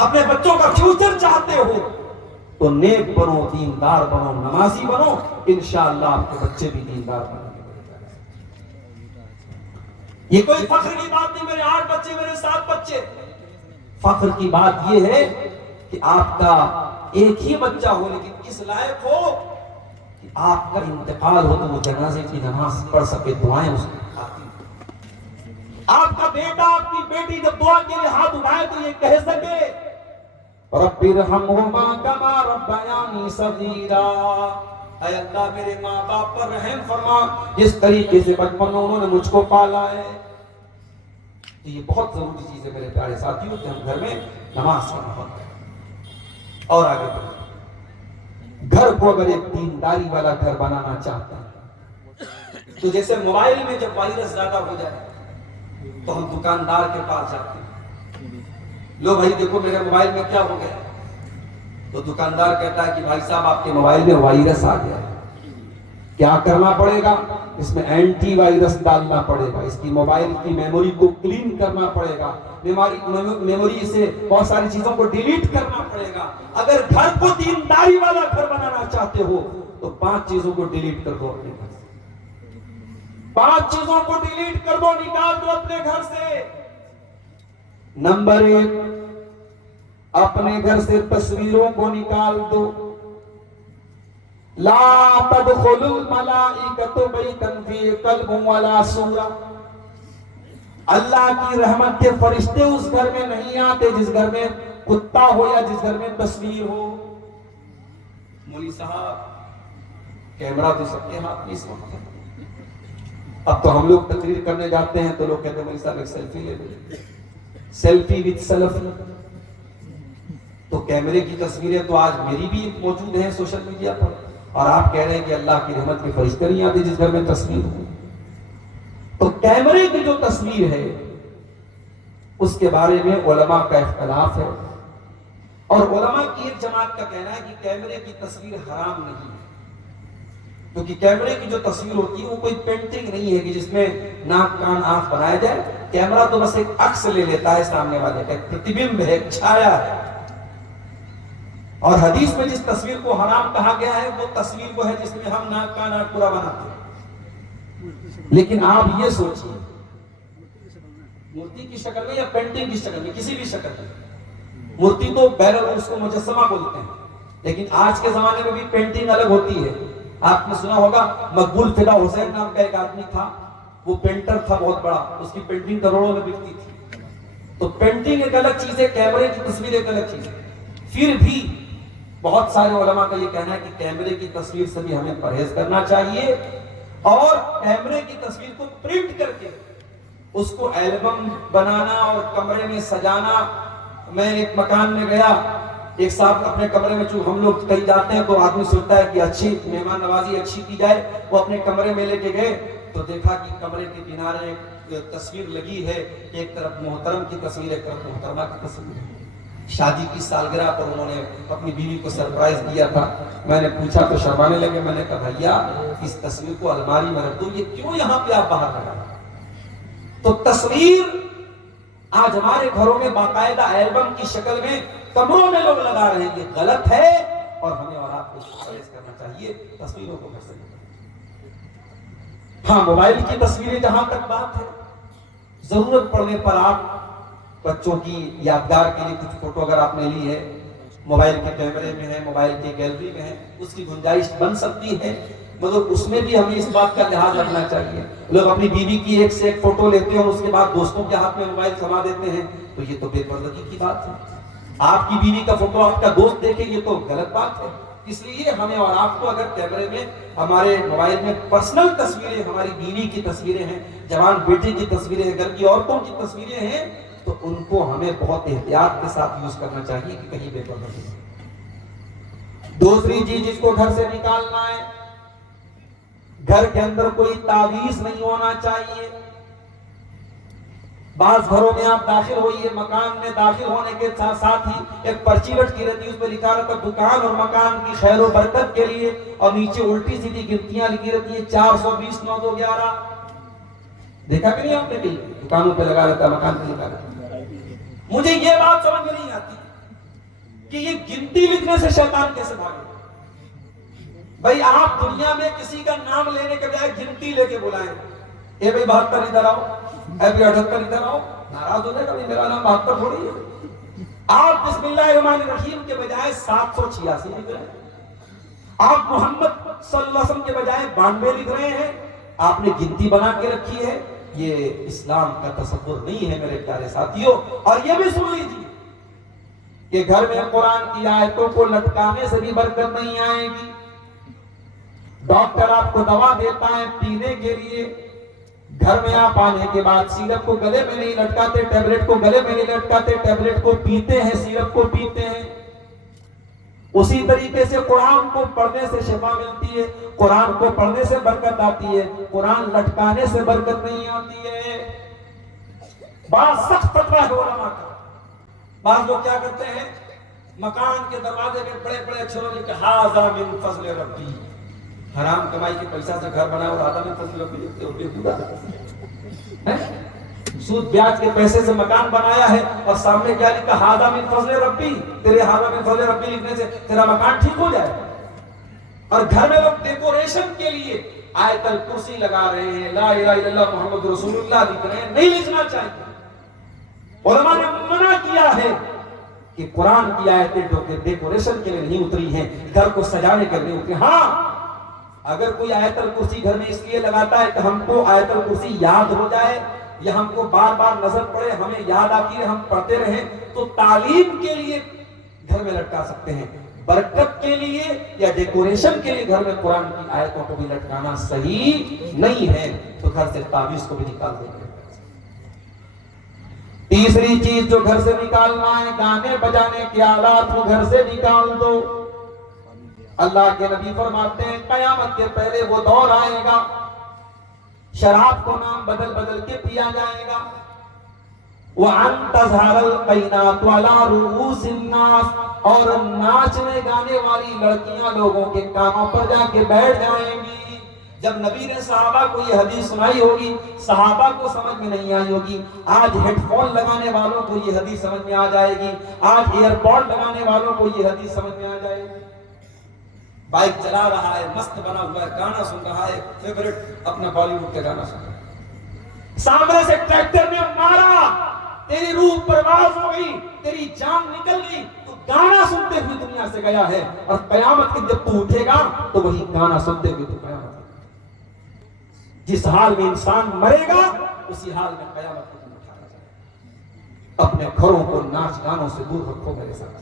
اپنے بچوں کا فیوچر چاہتے ہو تو نیک بنو، دیندار بنو، نمازی بنو، انشاءاللہ آپ کے بچے بھی دیندار بنو۔ یہ کوئی فخر کی بات نہیں میرے 8 بچے میرے 7 بچے، فخر کی بات یہ ہے کہ آپ کا ایک ہی بچہ ہو لیکن اس لائق ہو کہ آپ کا انتقال ہو تو وہ جنازے کی نماز پڑھ سکے، دعائیں اس کو آتی ہیں۔ آپ کا بیٹا آپ کی بیٹی جب دعا کے لیے ہاتھ اٹھائے تو یہ کہہ سکے رب ارحمہما کما ربیانی صغیرا، اے اللہ میرے ماں باپ پر رحم فرما جس طریقے سے بچپن میں انہوں نے مجھ کو پالا ہے۔ یہ بہت ضروری چیز ہے میرے پیارے ساتھیوں کہ ہم گھر میں نماز کا محبت کریں۔ اور آگے بڑھیں، گھر کو اگر ایک دینداری والا گھر بنانا چاہتا ہے تو جیسے موبائل میں جب وائرس زیادہ ہو جائے تو ہم دکاندار کے پاس جاتے ہیں، لو بھائی دیکھو میرے موبائل میں کیا ہو گیا، تو دکاندار کہتا ہے کہ بھائی صاحب آپ کے موبائل میں وائرس آ گیا ہے، کیا کرنا پڑے گا، اس میں اینٹی وائرس ڈالنا پڑے گا، اس کی موبائل کی میموری کو کلین کرنا پڑے گا، میموری سے بہت ساری چیزوں کو ڈیلیٹ کرنا پڑے گا۔ اگر گھر کو دینداری والا گھر بنانا چاہتے ہو تو 5 چیزوں کو ڈیلیٹ کر دو اپنے گھر سے، 5 چیزوں کو ڈیلیٹ کر دو، نکال دو اپنے گھر سے۔ نمبر 1، اپنے گھر سے تصویروں کو نکال دو۔ لا تدخل الملائکۃ بیتا فیہ کلب ولا صورہ، اللہ کی رحمت کے فرشتے اس گھر میں نہیں آتے جس گھر میں کتا ہو یا جس گھر میں تصویر ہو۔ مولوی صاحب کیمرہ تو سب کے ہاتھ میں اس وقت ہے، اب تو ہم لوگ تقریر کرنے جاتے ہیں تو لوگ کہتے ہیں مولوی صاحب ایک سیلفی لے لیں، سیلفی وتھ سیلفی۔ تو کیمرے کی تصویریں تو آج میری بھی موجود ہیں سوشل میڈیا پر، اور آپ کہہ رہے ہیں کہ اللہ کی رحمت کے فرشتے نہیں آتے جس گھر میں تصویر ہو۔ تو کیمرے کی جو تصویر ہے اس کے بارے میں علماء کا اختلاف ہے، اور علماء کی ایک جماعت کا کہنا ہے کہ کیمرے کی تصویر حرام نہیں ہے، کیونکہ کیمرے کی جو تصویر ہوتی ہے وہ کوئی پینٹنگ نہیں ہے کہ جس میں ناک کان آنکھ بنایا جائے، کیمرہ تو بس ایک عکس لے لیتا ہے سامنے والے کا، ایک پرتیبمب ہے، ایک چھایا ہے۔ اور حدیث میں جس تصویر کو حرام کہا گیا ہے وہ تصویر وہ ہے جس میں ہم ناک کان آنکھ پورا بناتے ہیں۔ لیکن آپ یہ سوچیے مورتی کی شکل میں یا پینٹنگ کی شکل میں، کسی بھی شکل میں، مورتی تو بہرحال اس کو مجسمہ بولتے ہیں، لیکن آج کے زمانے میں بھی پینٹنگ الگ ہوتی ہے۔ آپ نے سنا ہوگا مقبول فدا حسین نام کا ایک آدمی تھا، وہ پینٹر تھا بہت بڑا، اس کی پینٹنگ کروڑوں میں بکتی تھی۔ تو پینٹنگ ایک الگ چیز ہے، کیمرے کی تصویر ایک الگ چیز ہے۔ پھر بھی بہت سارے علماء کا یہ کہنا ہے کہ کیمرے کی تصویر سے بھی ہمیں پرہیز کرنا چاہیے، اور کیمرے کی تصویر کو پرنٹ کر کے اس کو البم بنانا اور کمرے میں سجانا۔ میں ایک مکان میں گیا، ایک صاحب اپنے کمرے میں، جو ہم لوگ کہیں جاتے ہیں تو آدمی سوچتا ہے کہ اچھی مہمان نوازی اچھی کی جائے، وہ اپنے کمرے میں لے کے گئے تو دیکھا کہ کمرے کے کنارے ایک تصویر لگی ہے، ایک طرف محترم کی تصویر، ایک طرف محترمہ کی تصویر ہے۔ شادی کی سالگرہ پر انہوں نے اپنی بیوی کو سرپرائز دیا تھا۔ میں نے پوچھا تو شرمانے لگے، میں نے کہا بھیا اس تصویر کو الماری میں رکھ دو، یہ کیوں یہاں پہ آپ باہر لگا؟ تو تصویر آج ہمارے گھروں میں باقاعدہ البم کی شکل میں کمروں میں لوگ لگا رہے ہیں، یہ غلط ہے، اور ہمیں اور آپ کو اس کو پرہیز کرنا چاہیے تصویروں کو گھر سے نکالنا۔ ہاں موبائل کی تصویریں جہاں تک بات ہے، ضرورت پڑنے پر آپ بچوں کی یادگار کے لیے کچھ فوٹو اگر آپ نے لی ہے، موبائل کے کیمرے میں ہے، موبائل کی گیلری میں ہے، اس کی گنجائش بن سکتی ہے، مگر اس میں بھی ہمیں اس بات کا لحاظ رکھنا چاہیے۔ لوگ اپنی بیوی کی ایک سے ایک فوٹو لیتے ہیں اور اس کے بعد دوستوں کے ہاتھ میں موبائل تھما دیتے ہیں، تو یہ تو بے پردگی کی بات ہے۔ آپ کی بیوی کا فوٹو آپ کا دوست دیکھے یہ تو غلط بات ہے۔ اس لیے ہمیں اور آپ کو اگر کیمرے میں ہمارے موبائل میں پرسنل تصویریں، ہماری بیوی کی تصویریں ہیں، جوان بیٹے کی تصویریں ہیں، گھر کی عورتوں کی تصویریں ہیں، تو ان کو ہمیں بہت احتیاط کے ساتھ یوز کرنا چاہیے کہ کہیں بے پردگی نہیں۔ دوسری چیز جس کو گھر سے نکالنا ہے، گھر کے اندر کوئی تعویذ نہیں ہونا چاہیے۔ بعض گھروں میں آپ داخل ہوئیے، مکان میں داخل ہونے کے ساتھ ہی ایک پرچی لٹکی رہتی ہے، اس پہ لکھا رہتا ہے دکان اور مکان کی خیر و برکت کے لیے، اور نیچے الٹی سیدھی گنتیاں لکھی رہتی ہیں 420 9 2 11۔ دیکھا کہ نہیں آپ نے کہیں دکانوں پہ لگا رہتا ہے، مکان پہ لگا رہتا ہے۔ مجھے یہ بات سمجھ میں نہیں آتی کہ یہ گنتی لکھنے سے شیطان کیسے بھاگے؟ بھائی آپ دنیا میں کسی کا نام لینے کے بجائے گنتی لے کے بلائیں، اے بھائی 72 ادھر آؤ، ابھی 78 ادھر آؤ، ناراض ہو جائے گا، میرا نام 72 تھوڑی ہے۔ آپ بسم اللہ الرحمن الرحیم کے بجائے 786 لکھ رہے ہیں، آپ محمد صلی اللہ علیہ وسلم کے بجائے 92 لکھ رہے ہیں، آپ نے گنتی بنا کے رکھی ہے۔ یہ اسلام کا تصور نہیں ہے میرے پیارے ساتھیوں۔ اور یہ بھی سن لیجیے کہ گھر میں قرآن کی آیتوں کو لٹکانے سے بھی برکت نہیں آئے گی۔ ڈاکٹر آپ کو دوا دیتا ہے پینے کے لیے، گھر میں آپ آنے کے بعد سیرپ کو گلے میں نہیں لٹکاتے، ٹیبلٹ کو گلے میں نہیں لٹکاتے، ٹیبلٹ کو پیتے ہیں، سیرپ کو پیتے ہیں۔ اسی طریقے سے قرآن کو پڑھنے سے شفا ملتی ہے، قرآن کو پڑھنے سے برکت آتی ہے، قرآن لٹکانے سے برکت نہیں آتی ہے۔ بڑا سخت فتویٰ ہے علماء کا۔ بعض لوگ کیا کرتے ہیں، مکان کے دروازے میں بڑے بڑے اچھروں لکھے ھذا من فضل ربی، حرام کمائی کے پیسہ سے گھر بنا اور ھذا من فضل ربی لکھتے ہو، بے سود بیاج کے پیسے سے مکان بنایا ہے اور سامنے کیا لکھا، ھذا من فضل ربی، تیرے ھذا من فضل ربی لکھنے سے تیرا مکان ٹھیک ہو جائے۔ اور گھر میں لوگ ڈیکوریشن کے لیے آیت الکرسی لگا رہے ہیں، لا الہ الا اللہ محمد رسول اللہ لکھ رہے ہیں، نہیں لکھنا چاہیے۔ علماء نے منع کیا ہے کہ قرآن کی آیتیں ڈیکوریشن کے لیے نہیں اتری ہیں، گھر کو سجانے کے لیے اتری۔ ہاں اگر کوئی آیت الکرسی گھر میں اس لیے لگاتا ہے کہ ہم کو آیت الکرسی یاد ہو جائے یا ہم کو بار بار نظر پڑے، ہمیں یاد آتی ہے، ہم پڑھتے رہیں، تو تعلیم کے لیے گھر میں لٹکا سکتے ہیں۔ برکت کے لیے یا ڈیکوریشن کے لیے گھر میں قرآن کی آیتوں کو بھی لٹکانا صحیح نہیں ہے، تو گھر سے تعویذ کو بھی نکال دیں گے۔ تیسری چیز جو گھر سے نکالنا ہے، گانے بجانے کے آلات کو گھر سے نکال دو۔ اللہ کے نبی فرماتے ہیں قیامت کے پہلے وہ دور آئے گا، شراب کو نام بدل بدل کے پیا جائے گا۔ وَأَن تَظْهَرَ الْقَيْنَاتُ عَلَىٰ رُءُوسِ النَّاسِ، اور ناچنے گانے والی لڑکیاں لوگوں کے کانوں پر جا کے بیٹھ جائیں گی۔ جب نبی نے صحابہ کو یہ حدیث سنائی ہوگی، صحابہ کو سمجھ میں نہیں آئی ہوگی۔ آج ہیڈ فون لگانے والوں کو یہ حدیث سمجھ میں آ جائے گی، آج ایئر پوڈ لگانے والوں کو یہ حدیث سمجھ میں آ جائے گی۔ بائک چلا رہا ہے، مست بنا ہوا ہے، گانا سن رہا ہے، فیورٹ اپنا بالی ووڈ کے گانا سن رہا ہے، سامنے سے ٹریکٹر نے مارا، تیری روح پرواز ہو گئی، تیری جان نکل گئی، تو گانا سنتے ہوئے دنیا سے گیا ہے، اور قیامت کے جب تو اٹھے گا تو وہی گانا سنتے ہوئے تو قیامت۔ جس حال میں انسان مرے گا اسی حال میں قیامت کو اٹھایا جائے گا۔ اپنے گھروں کو ناچ گانوں سے دور رکھو میرے ساتھ۔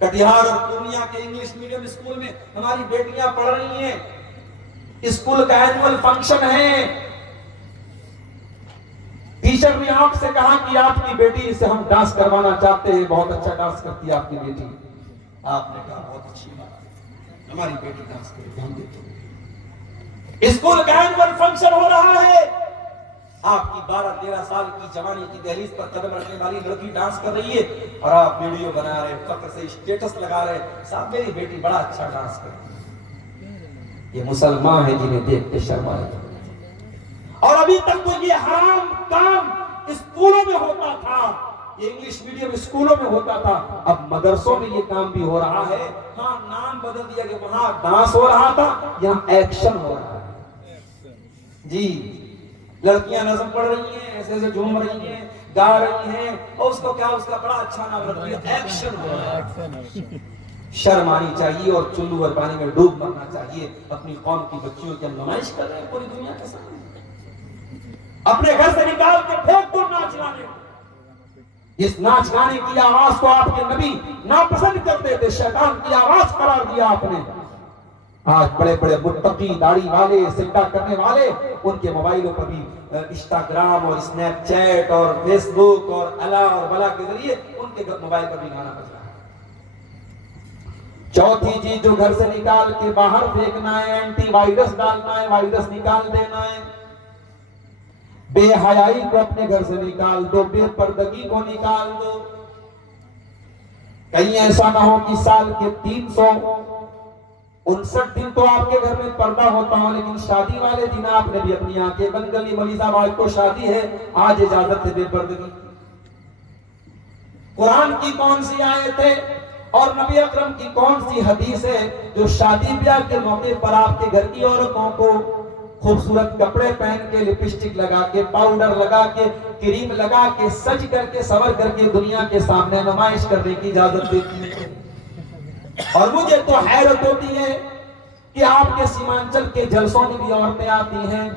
کٹیہار اور پورنیہ کے انگلش میڈیم اسکول میں ہماری بیٹیاں پڑھ رہی ہیں، اسکول کا اینول فنکشن ہے، ٹیچر نے آپ سے کہا کہ آپ کی بیٹی سے ہم ڈانس کروانا چاہتے ہیں، بہت اچھا ڈانس کرتی ہے آپ کی بیٹی۔ آپ نے کہا بہت اچھی بات، ہماری بیٹی ڈانس کرے گی، ہم دیتے ہیں۔ اسکول کا اینول فنکشن ہو رہا ہے، آپ کی 12-13 سال کی جوانی کی دہلیز پر قدم رکھنے والی لڑکی ڈانس کر رہی ہے، اور آپ ویڈیو بنا رہے، فخر سے اسٹیٹس لگا رہے، صاحب میری بیٹی بڑا اچھا ڈانس کرتی ہے۔ یہ مسلمان ہیں جنہیں دیکھ کے شرم آئے۔ اور ابھی تک تو یہ حرام کام اسکولوں میں ہوتا تھا، یہ انگلش میڈیم اسکولوں میں ہوتا تھا، اب مدرسوں میں یہ کام بھی ہو رہا ہے۔ ہاں نام بدل دیا کہ وہاں ڈانس ہو رہا تھا، یہاں ایکشن ہو رہا ہے۔ جی لڑکیاں نظم پڑھ رہی ہیں، ایسے ایسے جھوم رہی ہیں، گا رہی ہیں، اور اس کو کیا، اس کا بڑا اچھا نام رکھ دیا ایکشن ہو رہا ہے۔ شرم آنی چاہیے اور چلو اور پانی میں ڈوب مرنا چاہیے۔ اپنی قوم کی بچیوں کی نمائش کر رہے ہیں پوری دنیا کے سامنے، اپنے گھر سے نکال کے پھینک دو ناچ گانے۔ اس ناچ گانے کی آواز کو آپ کے نبی ناپسند کرتے تھے، شیطان کی آواز قرار دیا آپ نے۔ آج بڑے بڑے متقی داڑھی والے، سجدہ کرنے والے، ان کے موبائلوں پر بھی انسٹاگرام اور اسنیپ چیٹ اور فیس بک اور الا اور بلا کے ذریعے ان کے موبائل پر بھی گانا بج رہا ہے۔ چوتھی چیز جو گھر سے نکال کے باہر پھینکنا ہے، اینٹی وائرس ڈالنا ہے، وائرس نکال دینا ہے۔ بے حیائی کو اپنے گھر سے نکال دو، بے پردگی کو نکال دو۔ کہیں ایسا نہ ہو کہ سال کے 359 دن تو آپ کے گھر میں پردہ ہوتا ہو، لیکن شادی والے دن آپ نے بھی اپنی آنکھیں بند کر لی، مولوی صاحب آج تو شادی ہے، آج اجازت ہے بے پردگی۔ قرآن کی کون سی آیت ہے اور نبی اکرم کی کون سی حدیث ہے جو شادی بیاہ کے موقع پر آپ کے گھر کی عورتوں کو خوبصورت کپڑے پہن کے، لپسٹک لگا کے، پاؤڈر لگا کے، کریم لگا کے، سج کر کے، سور کر کے دنیا کے سامنے نمائش کرنے کی اجازت دیتی ہے۔ اور مجھے تو حیرت ہوتی ہے کہ آپ کے سیمانچل کے جلسوں میں بھی عورتیں آتی ہیں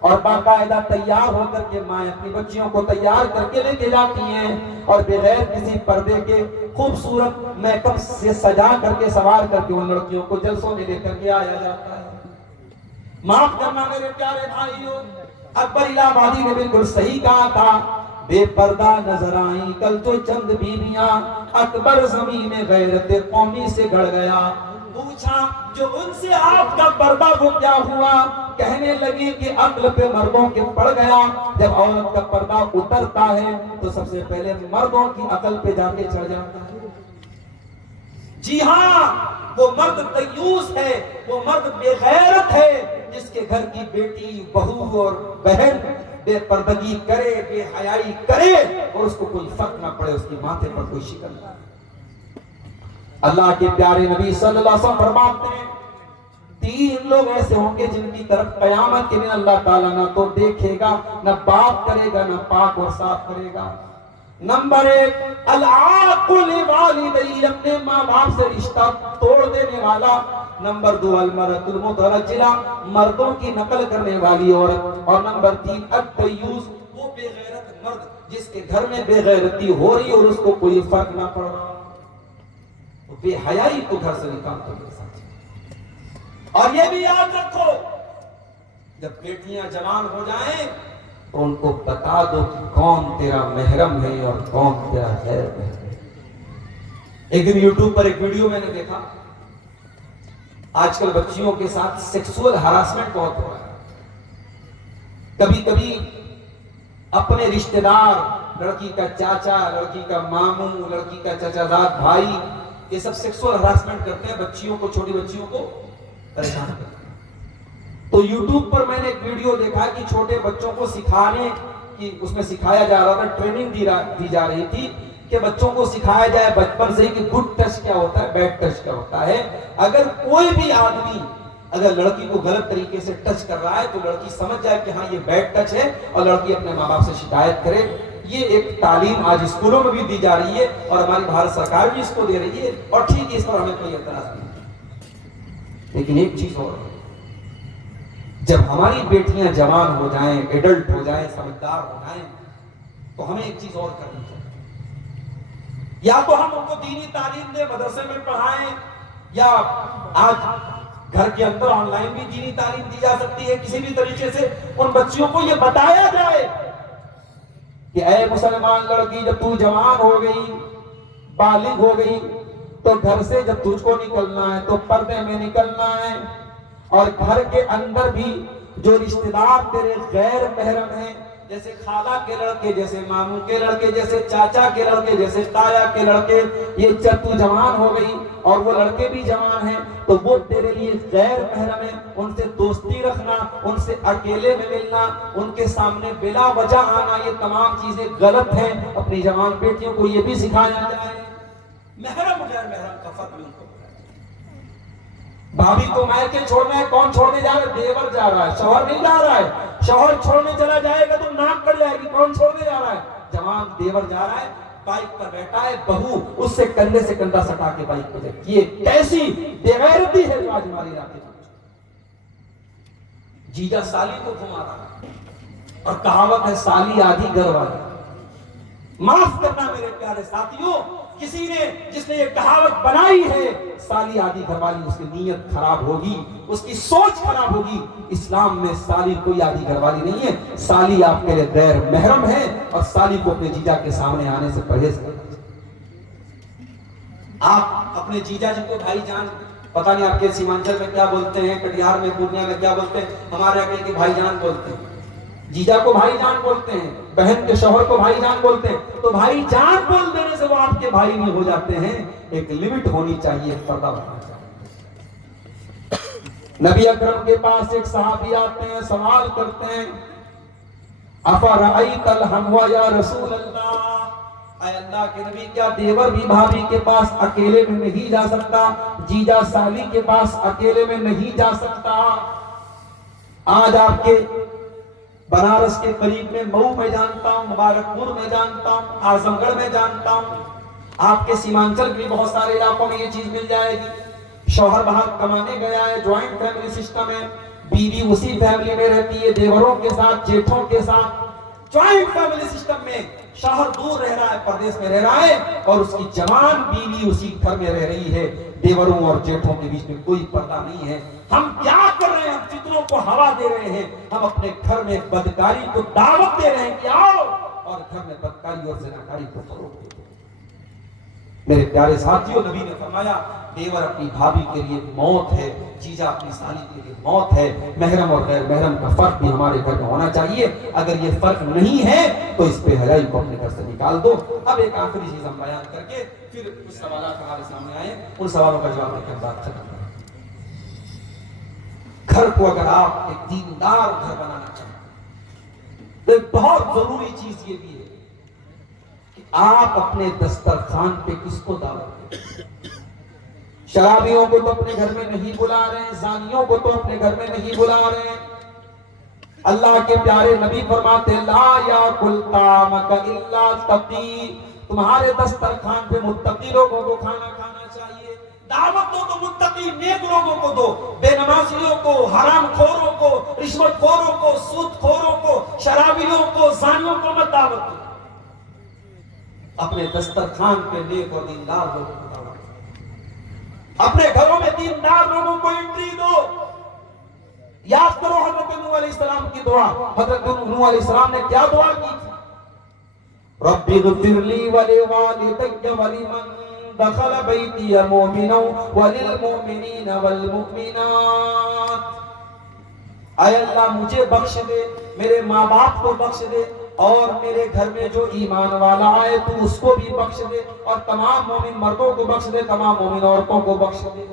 اور باقاعدہ تیار ہو کر کے مائیں اپنی بچیوں کو تیار کر کے لے کے جاتی ہیں، اور بغیر کسی پردے کے خوبصورت میک اپ سے سجا کر کے، سوار کر کے ان لڑکیوں کو جلسوں میں لے کر کے آیا جاتا ہے۔ معاف کرنا میرے پیارے بھائیوں، اکبر الہ آبادی نے بالکل صحیح کہا تھا، بے پردہ نظر آئیں کل تو چند بیویاں، اکبر زمین غیرت قومی سے گڑ گیا۔ پوچھا جو ان سے آپ کا پردہ وہ کیا ہوا؟ کہنے لگی کہ عقل پہ مردوں کے پڑ گیا۔ جب عورت کا پردہ اترتا ہے تو سب سے پہلے مردوں کی عقل پہ جا کے چڑھ جاتا ہے۔ جی ہاں، وہ مرد دیوس ہے، وہ مرد بے غیرت ہے جس کے گھر کی بیٹی، بہو اور بہن بے پردگی کرے، بے حیائی کرے اور اس کو کوئی فرق نہ پڑے، اس کی ماتھے پر کوئی شکن نہ۔ اللہ کے پیارے نبی صلی اللہ علیہ وسلم فرماتے ہیں 3 لوگ ایسے ہوں گے جن کی طرف قیامت کے دن اللہ تعالیٰ نہ تو دیکھے گا، نہ بات کرے گا، نہ پاک اور صاف کرے گا۔ نمبر 1، العاق لوالدیہ، اپنے ماں باپ سے رشتہ توڑ دینے والا۔ نمبر 2، المرأة المترجلہ، مردوں کی نقل کرنے والی عورت۔ اور نمبر 3، الدیوس، وہ بے غیرت مرد جس کے گھر میں بے غیرتی ہو رہی اور اس کو کوئی فرق نہ پڑ رہا۔ بے حیائی کو گھر سے نکال دو میرے ساتھ۔ اور یہ بھی یاد رکھو، جب بیٹیاں جوان ہو جائیں تو ان کو بتا دو کہ کون تیرا محرم ہے اور کون تیرا غیر محرم ہے۔ ایک دن یوٹیوب پر ایک ویڈیو میں نے دیکھا، آج کل بچیوں کے ساتھ سیکسول ہراسمنٹ بہت ہو رہا ہے۔ کبھی کبھی اپنے رشتہ دار، لڑکی کا چاچا، لڑکی کا ماموں، لڑکی کا چچا زاد بھائی، یہ سب سیکسول ہراسمنٹ کرتے ہیں بچیوں کو، چھوٹی بچیوں کو پریشان کرتے ہیں۔ تو یوٹیوب پر میں نے ایک ویڈیو دیکھا کہ چھوٹے بچوں کو سکھانے کی، اس میں سکھایا جا رہا تھا، ٹریننگ دی جا رہی تھی کہ بچوں کو سکھایا جائے بچپن سے ہی کہ گڈ ٹچ کیا ہوتا ہے، بیڈ ٹچ کیا ہوتا ہے۔ اگر کوئی بھی آدمی اگر لڑکی کو غلط طریقے سے ٹچ کر رہا ہے تو لڑکی سمجھ جائے کہ ہاں یہ بیڈ ٹچ ہے اور لڑکی اپنے ماں باپ سے شکایت کرے۔ یہ ایک تعلیم آج اسکولوں میں بھی دی جا رہی ہے اور ہماری بھارت سرکار بھی اس کو دے رہی ہے، اور ٹھیک ہے، اس پر ہمیں کوئی اعتراض نہیں۔ لیکن ایک چیز اور ہے، جب ہماری بیٹیاں جوان ہو جائیں، ایڈلٹ ہو جائیں، سمجھدار ہو جائیں، تو ہمیں ایک چیز اور کرنی چاہیے۔ یا تو ہم ان کو دینی تعلیم دیں، مدرسے میں پڑھائیں، یا آج گھر کے اندر آن لائن بھی دینی تعلیم دی جا سکتی ہے۔ کسی بھی طریقے سے ان بچیوں کو یہ بتایا جائے کہ اے مسلمان لڑکی، جب تو جوان ہو گئی، بالغ ہو گئی، تو گھر سے جب تجھ کو نکلنا ہے تو پردے میں نکلنا ہے، اور گھر کے اندر بھی جو رشتہ دار تیرے غیر محرم ہیں، جیسے خالہ کے لڑکے، جیسے ماموں کے لڑکے، جیسے چاچا کے لڑکے، جیسے تایا کے لڑکے، یہ جب تو جوان ہو گئی اور وہ لڑکے بھی جوان ہیں تو وہ تیرے لیے غیر محرم ہیں، ان سے دوستی رکھنا، ان سے اکیلے میں ملنا، ان کے سامنے بلا وجہ آنا، یہ تمام چیزیں غلط ہیں۔ اپنی جوان بیٹیوں کو یہ بھی سکھایا جائے۔ محرم غیر محرم کا فرق ان کو بتایا۔ بھابھی کو میکے چھوڑنا ہے، کون چھوڑنے جا رہا ہے؟ دیور جا رہا ہے، شوہر نہیں جا رہا ہے۔ شوہر چھوڑنے چلا جائے گا تو ناک کٹ جائے گی، کون چھوڑنے جا رہا ہے؟ جوان دیور جا رہا ہے، بائک پر بیٹھا ہے، بہو اس سے کندھے سے کندھا سٹا کے بائک پہ جائے۔ یہ کیسی بے غیرتی ہے جو آج ہماری راتیں جیجا سالی کو گھما رہا ہے، اور کہاوت ہے سالی آدھی گھر والی۔ معاف کرنا میرے پیارے ساتھیوں، کسی نے جس نے یہ کہاوت بنائی ہے سالی آدھی گھر والی، اس کی نیت خراب ہوگی، اس کی سوچ خراب ہوگی۔ اسلام میں سالی کوئی آدھی گھر والی نہیں ہے، سالی آپ کے لیے غیر محرم ہے، اور سالی کو اپنے جیجا کے سامنے آنے سے پرہیز کرنا چاہیے۔ آپ اپنے جیجا جن کو بھائی جان، پتہ نہیں آپ کے سیمانچل میں کیا بولتے ہیں، کٹیہار میں، پورنیہ میں کیا بولتے ہیں، ہمارے یہاں کے بھائی جان بولتے ہیں، جیجا کو بھائی جان بولتے ہیں، بہن کے شوہر کو بھائی جان بولتے ہیں۔ تو بھائی جان بول دینے سے وہ آپ کے بھائی نہیں ہو جاتے ہیں، ایک لمٹ ہونی چاہیے، پردہ ہونا چاہیے۔ نبی اکرم کے پاس ایک صحابی آتے ہیں، سوال کرتے ہیں، افرأیت الحموا یا رسول اللہ، اے اللہ کے نبی، کیا دیور بھی بھابھی کے پاس اکیلے میں نہیں جا سکتا؟ جیجا سالی کے پاس اکیلے میں نہیں جا سکتا؟ آج آپ کے بنارس کے قریب میں مئو میں جانتا ہوں، مبارک پور میں جانتا ہوں، اعظم گڑھ میں جانتا ہوں، آپ کے سیمانچل بھی بہت سارے علاقوں میں یہ چیز مل جائے گی۔ شوہر باہر کمانے گیا ہے، جوائنٹ فیملی سسٹم ہے، بیوی اسی فیملی میں رہتی ہے، دیوروں کے ساتھ، جیٹھوں کے ساتھ، جوائنٹ فیملی سسٹم میں شوہر دور رہ رہا ہے، پردیس میں رہ رہا ہے، اور اس کی جوان بیوی اسی گھر میں رہ رہی ہے، دیوروں اور جیٹھوں کے بیچ میں کوئی پردہ نہیں ہے۔ ہم کیا کر رہے ہیں؟ ہم فتنوں کو ہوا دے رہے ہیں، ہم اپنے گھر میں بدکاری کو دعوت دے رہے ہیں کہ آؤ، اور گھر میں بدکاری اور زناکاری کو فروغ دے دو۔ میرے پیارے ساتھیوں، نبی نے فرمایا دیور اپنی بھابھی کے لیے موت ہے، جیجا اپنی سالی کے لیے موت ہے۔ محرم اور غیر محرم کا فرق بھی ہمارے گھر میں ہونا چاہیے۔ اگر یہ فرق نہیں ہے تو اس پہ حیائی کو اپنے گھر سے نکال دو۔ اب ایک آخری چیز ہم بیان کر کے پھر کچھ سوالات ہمارے سامنے آئے، ان سوالوں کا جواب دے کر بات ختم کریں۔ گھر کو اگر آپ ایک دیندار گھر بنانا چاہتے تو ایک بہت ضروری چیز یہ بھی ہے کہ آپ اپنے دسترخوان پہ کس کو دعوت دیں۔ شرابیوں کو تو اپنے گھر میں نہیں بلا رہے ہیں، زانیوں کو تو اپنے گھر میں نہیں بلا رہے ہیں۔ اللہ کے پیارے نبی فرماتے لا یاکل طعامک الا تقی، تمہارے دسترخوان پہ متقی لوگوں کو کھانا کھانا چاہیے۔ دعوت دو تو متقی نیک لوگوں کو دو، بے نمازیوں کو، حرام خوروں کو، رشوت خوروں کو، سود خوروں کو، شرابیوں کو، زانیوں کو مت دعوت دو۔ اپنے دسترخوان پہ نیک اور دیندار لوگوں کو دعوت دو، اپنے گھروں میں دیندار لوگوں کو انٹری دو۔ یاد کرو حضرت نوح علیہ السلام کی دعا۔ حضرت نوح علیہ السلام نے کیا دعا کی تھی؟ رب اغفر لی ولوالدی ولمن دخل بیتی مؤمنا وللمؤمنین والمؤمنات۔ اے اللہ مجھے بخش دے، میرے ماں باپ کو بخش دے، اور میرے گھر میں جو ایمان والا آئے تو اس کو بھی بخش دے، اور تمام مومن مردوں کو بخش دے، تمام مومن عورتوں کو بخش دے۔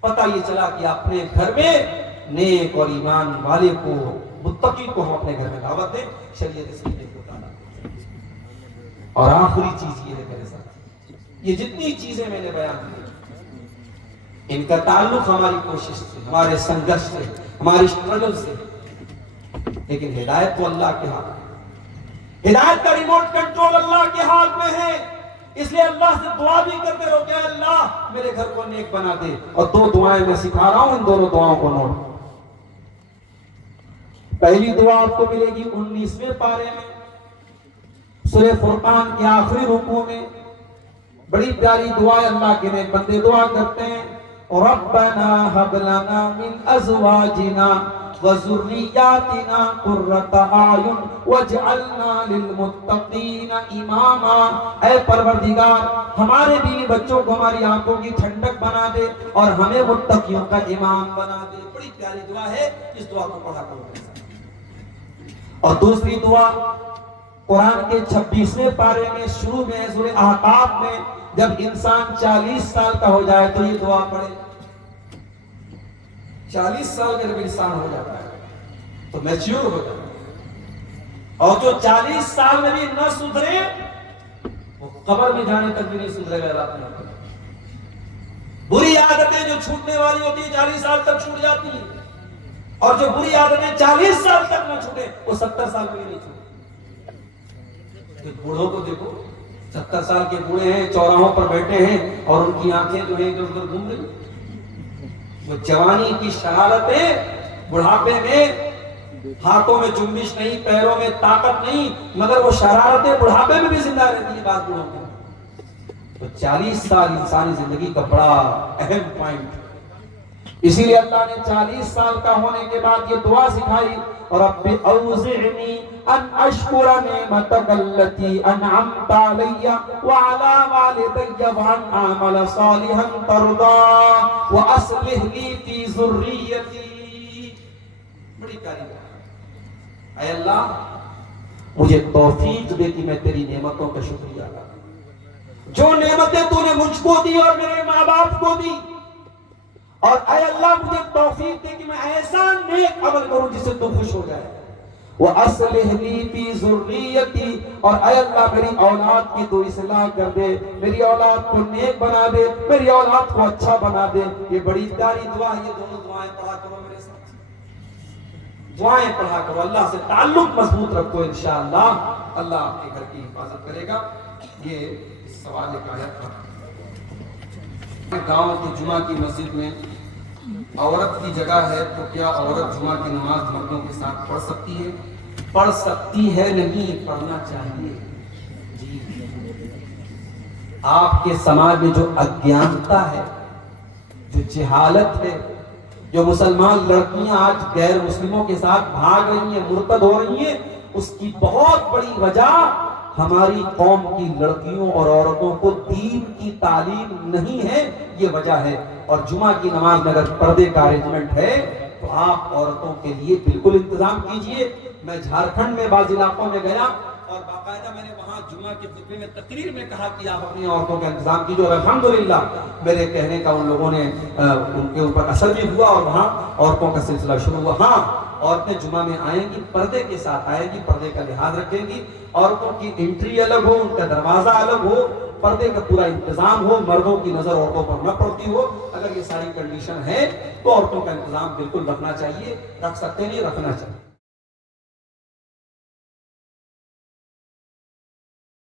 پتہ یہ چلا کہ اپنے گھر میں نیک اور ایمان والے کو، متقی کو ہم اپنے گھر میں دعوت دیں، شریعت اسلام کو تعالیٰ۔ اور آخری چیز یہ ہے میرے ساتھ، یہ جتنی چیزیں میں نے بیان کی ان کا تعلق ہماری کوشش سے، ہمارے سنگرش سے، ہماری اسٹرگل سے، لیکن ہدایت تو اللہ کے ہاتھ میں، ہدایت کا ریموٹ کنٹرول اللہ کے ہاتھ میں ہے۔ اس لیے اللہ سے دعا بھی کرتے رہو کہ اللہ میرے گھر کو نیک بنا دے۔ اور دو دعائیں میں سکھا رہا ہوں، ان دونوں دعاؤں کو نوٹ۔ پہلی دعا آپ کو ملے گی 19ویں پارے میں، سورہ فرقان کے آخری رکوع میں، بڑی پیاری دعا ہے۔ اللہ کے نیک بندے دعا کرتے ہیں ربنا هب لنا من ازواجنا وذرياتنا قرة اعين واجعلنا للمتقين اماما۔ اے پروردگار ہمارے بیوی بچوں کو ہماری آنکھوں کی ٹھنڈک بنا دے اور ہمیں متقیوں کا امام بنا دے۔ بڑی پیاری دعا ہے، اس دعا کو پڑھا کرو۔ اور دوسری دعا قرآن کے 26ویں پارے میں شروع میں سورہ احقاف میں، جب انسان 40 سال کا ہو جائے تو یہ دعا پڑھے۔ 40 سال کا جب انسان ہو جاتا ہے تو میچیور ہو جاتا ہے، اور جو 40 سال میں بھی نہ سدھرے وہ قبر میں جانے تک بھی نہیں سدھرے گا۔ رات میں بری عادتیں جو چھوٹنے والی ہوتی ہیں 40 سال تک چھوٹ جاتی ہیں، اور جو بری عادتیں 40 سال تک نہ چھوٹے وہ 70 سال میں بھی نہیں چھوٹے۔ بوڑھوں کو دیکھو، 70 سال کے بوڑھے ہیں، چوراہوں پر بیٹھے ہیں اور ان کی آنکھیں جو ہیں ادھر ادھر گھوم رہی ہیں۔ وہ جوانی کی شرارتیں بڑھاپے میں، ہاتھوں میں جنبش نہیں، پیروں میں طاقت نہیں، مگر وہ شرارتیں بڑھاپے میں بھی زندہ رہتی ہیں بعض بوڑھوں میں۔ تو 40 سال انسانی زندگی کا بڑا اہم پوائنٹ، اسی لیے اللہ نے 40 سال کا ہونے کے بعد یہ دعا سکھائی، رب اوزعنی ان اشکر نعمتک التی انعمت علی وعلی والدی وان اعمل صالحا ترضی واصلح لی فی ذریتی۔ بڑی پیاری دعا۔ اے اللہ مجھے توفیق دے کہ میں تیری نعمتوں کا شکریہ ادا کروں، جو نعمتیں تو نے مجھ کو دی اور میرے ماں باپ کو دی، اور اے اللہ مجھے توفیق دے کہ میں ایسا نیک عمل کروں جس سے تو خوش ہو جائے۔ وَأَصْلِحْ لِي فِي ذُرِّيَّتِي، اور اے اللہ میری اولاد کی تو اصلاح کر دے، میری اولاد کو نیک بنا دے، میری اولاد کو اچھا بنا دے۔ یہ بڑی پیاری دعا ہے، یہ دونوں دعائیں پڑھا کرو میرے ساتھ۔ دعائیں پڑھا کرو, اللہ سے تعلق مضبوط رکھو, انشاءاللہ اللہ آپ کے گھر کی حفاظت کرے گا. یہ سوال ایک آیا تھا, گاؤں کی جمعہ کی مسجد میں عورت کی جگہ ہے تو کیا عورت جمعہ کی نماز مردوں کے ساتھ پڑھ سکتی ہے؟ پڑھ سکتی ہے نہیں, پڑھنا چاہیے. جی, آپ کے سماج میں جو اگیانتا ہے, جو جہالت ہے, جو مسلمان لڑکیاں آج غیر مسلموں کے ساتھ بھاگ رہی ہیں, مرتد ہو رہی ہیں, اس کی بہت بڑی وجہ ہماری قوم کی لڑکیوں اور عورتوں کو دین کی تعلیم نہیں ہے, یہ وجہ ہے. اور جمعہ کی نماز میں اگر پردے کا ارینجمنٹ ہے تو آپ عورتوں کے لیے بالکل انتظام کیجئے. میں جھارکھنڈ میں بعض علاقوں میں گیا اور باقاعدہ میں نے وہاں جمعہ کے خطبے میں تقریر میں کہا کہ آپ اپنی عورتوں کا انتظام کیجئے, اور الحمدللہ میرے کہنے کا ان لوگوں نے ان کے اوپر اثر بھی ہوا اور وہاں عورتوں کا سلسلہ شروع ہوا. ہاں, عورتیں جمعہ میں آئیں گی, پردے کے ساتھ آئیں گی, پردے کا لحاظ رکھیں گی, عورتوں کی انٹری الگ ہو, ان کا دروازہ الگ ہو, پردے کا پورا انتظام ہو, مردوں کی نظر عورتوں پر نہ پڑتی ہو. اگر یہ ساری کنڈیشن ہے تو عورتوں کا انتظام بالکل رکھنا چاہیے, رکھ سکتے نہیں, رکھنا چاہیے.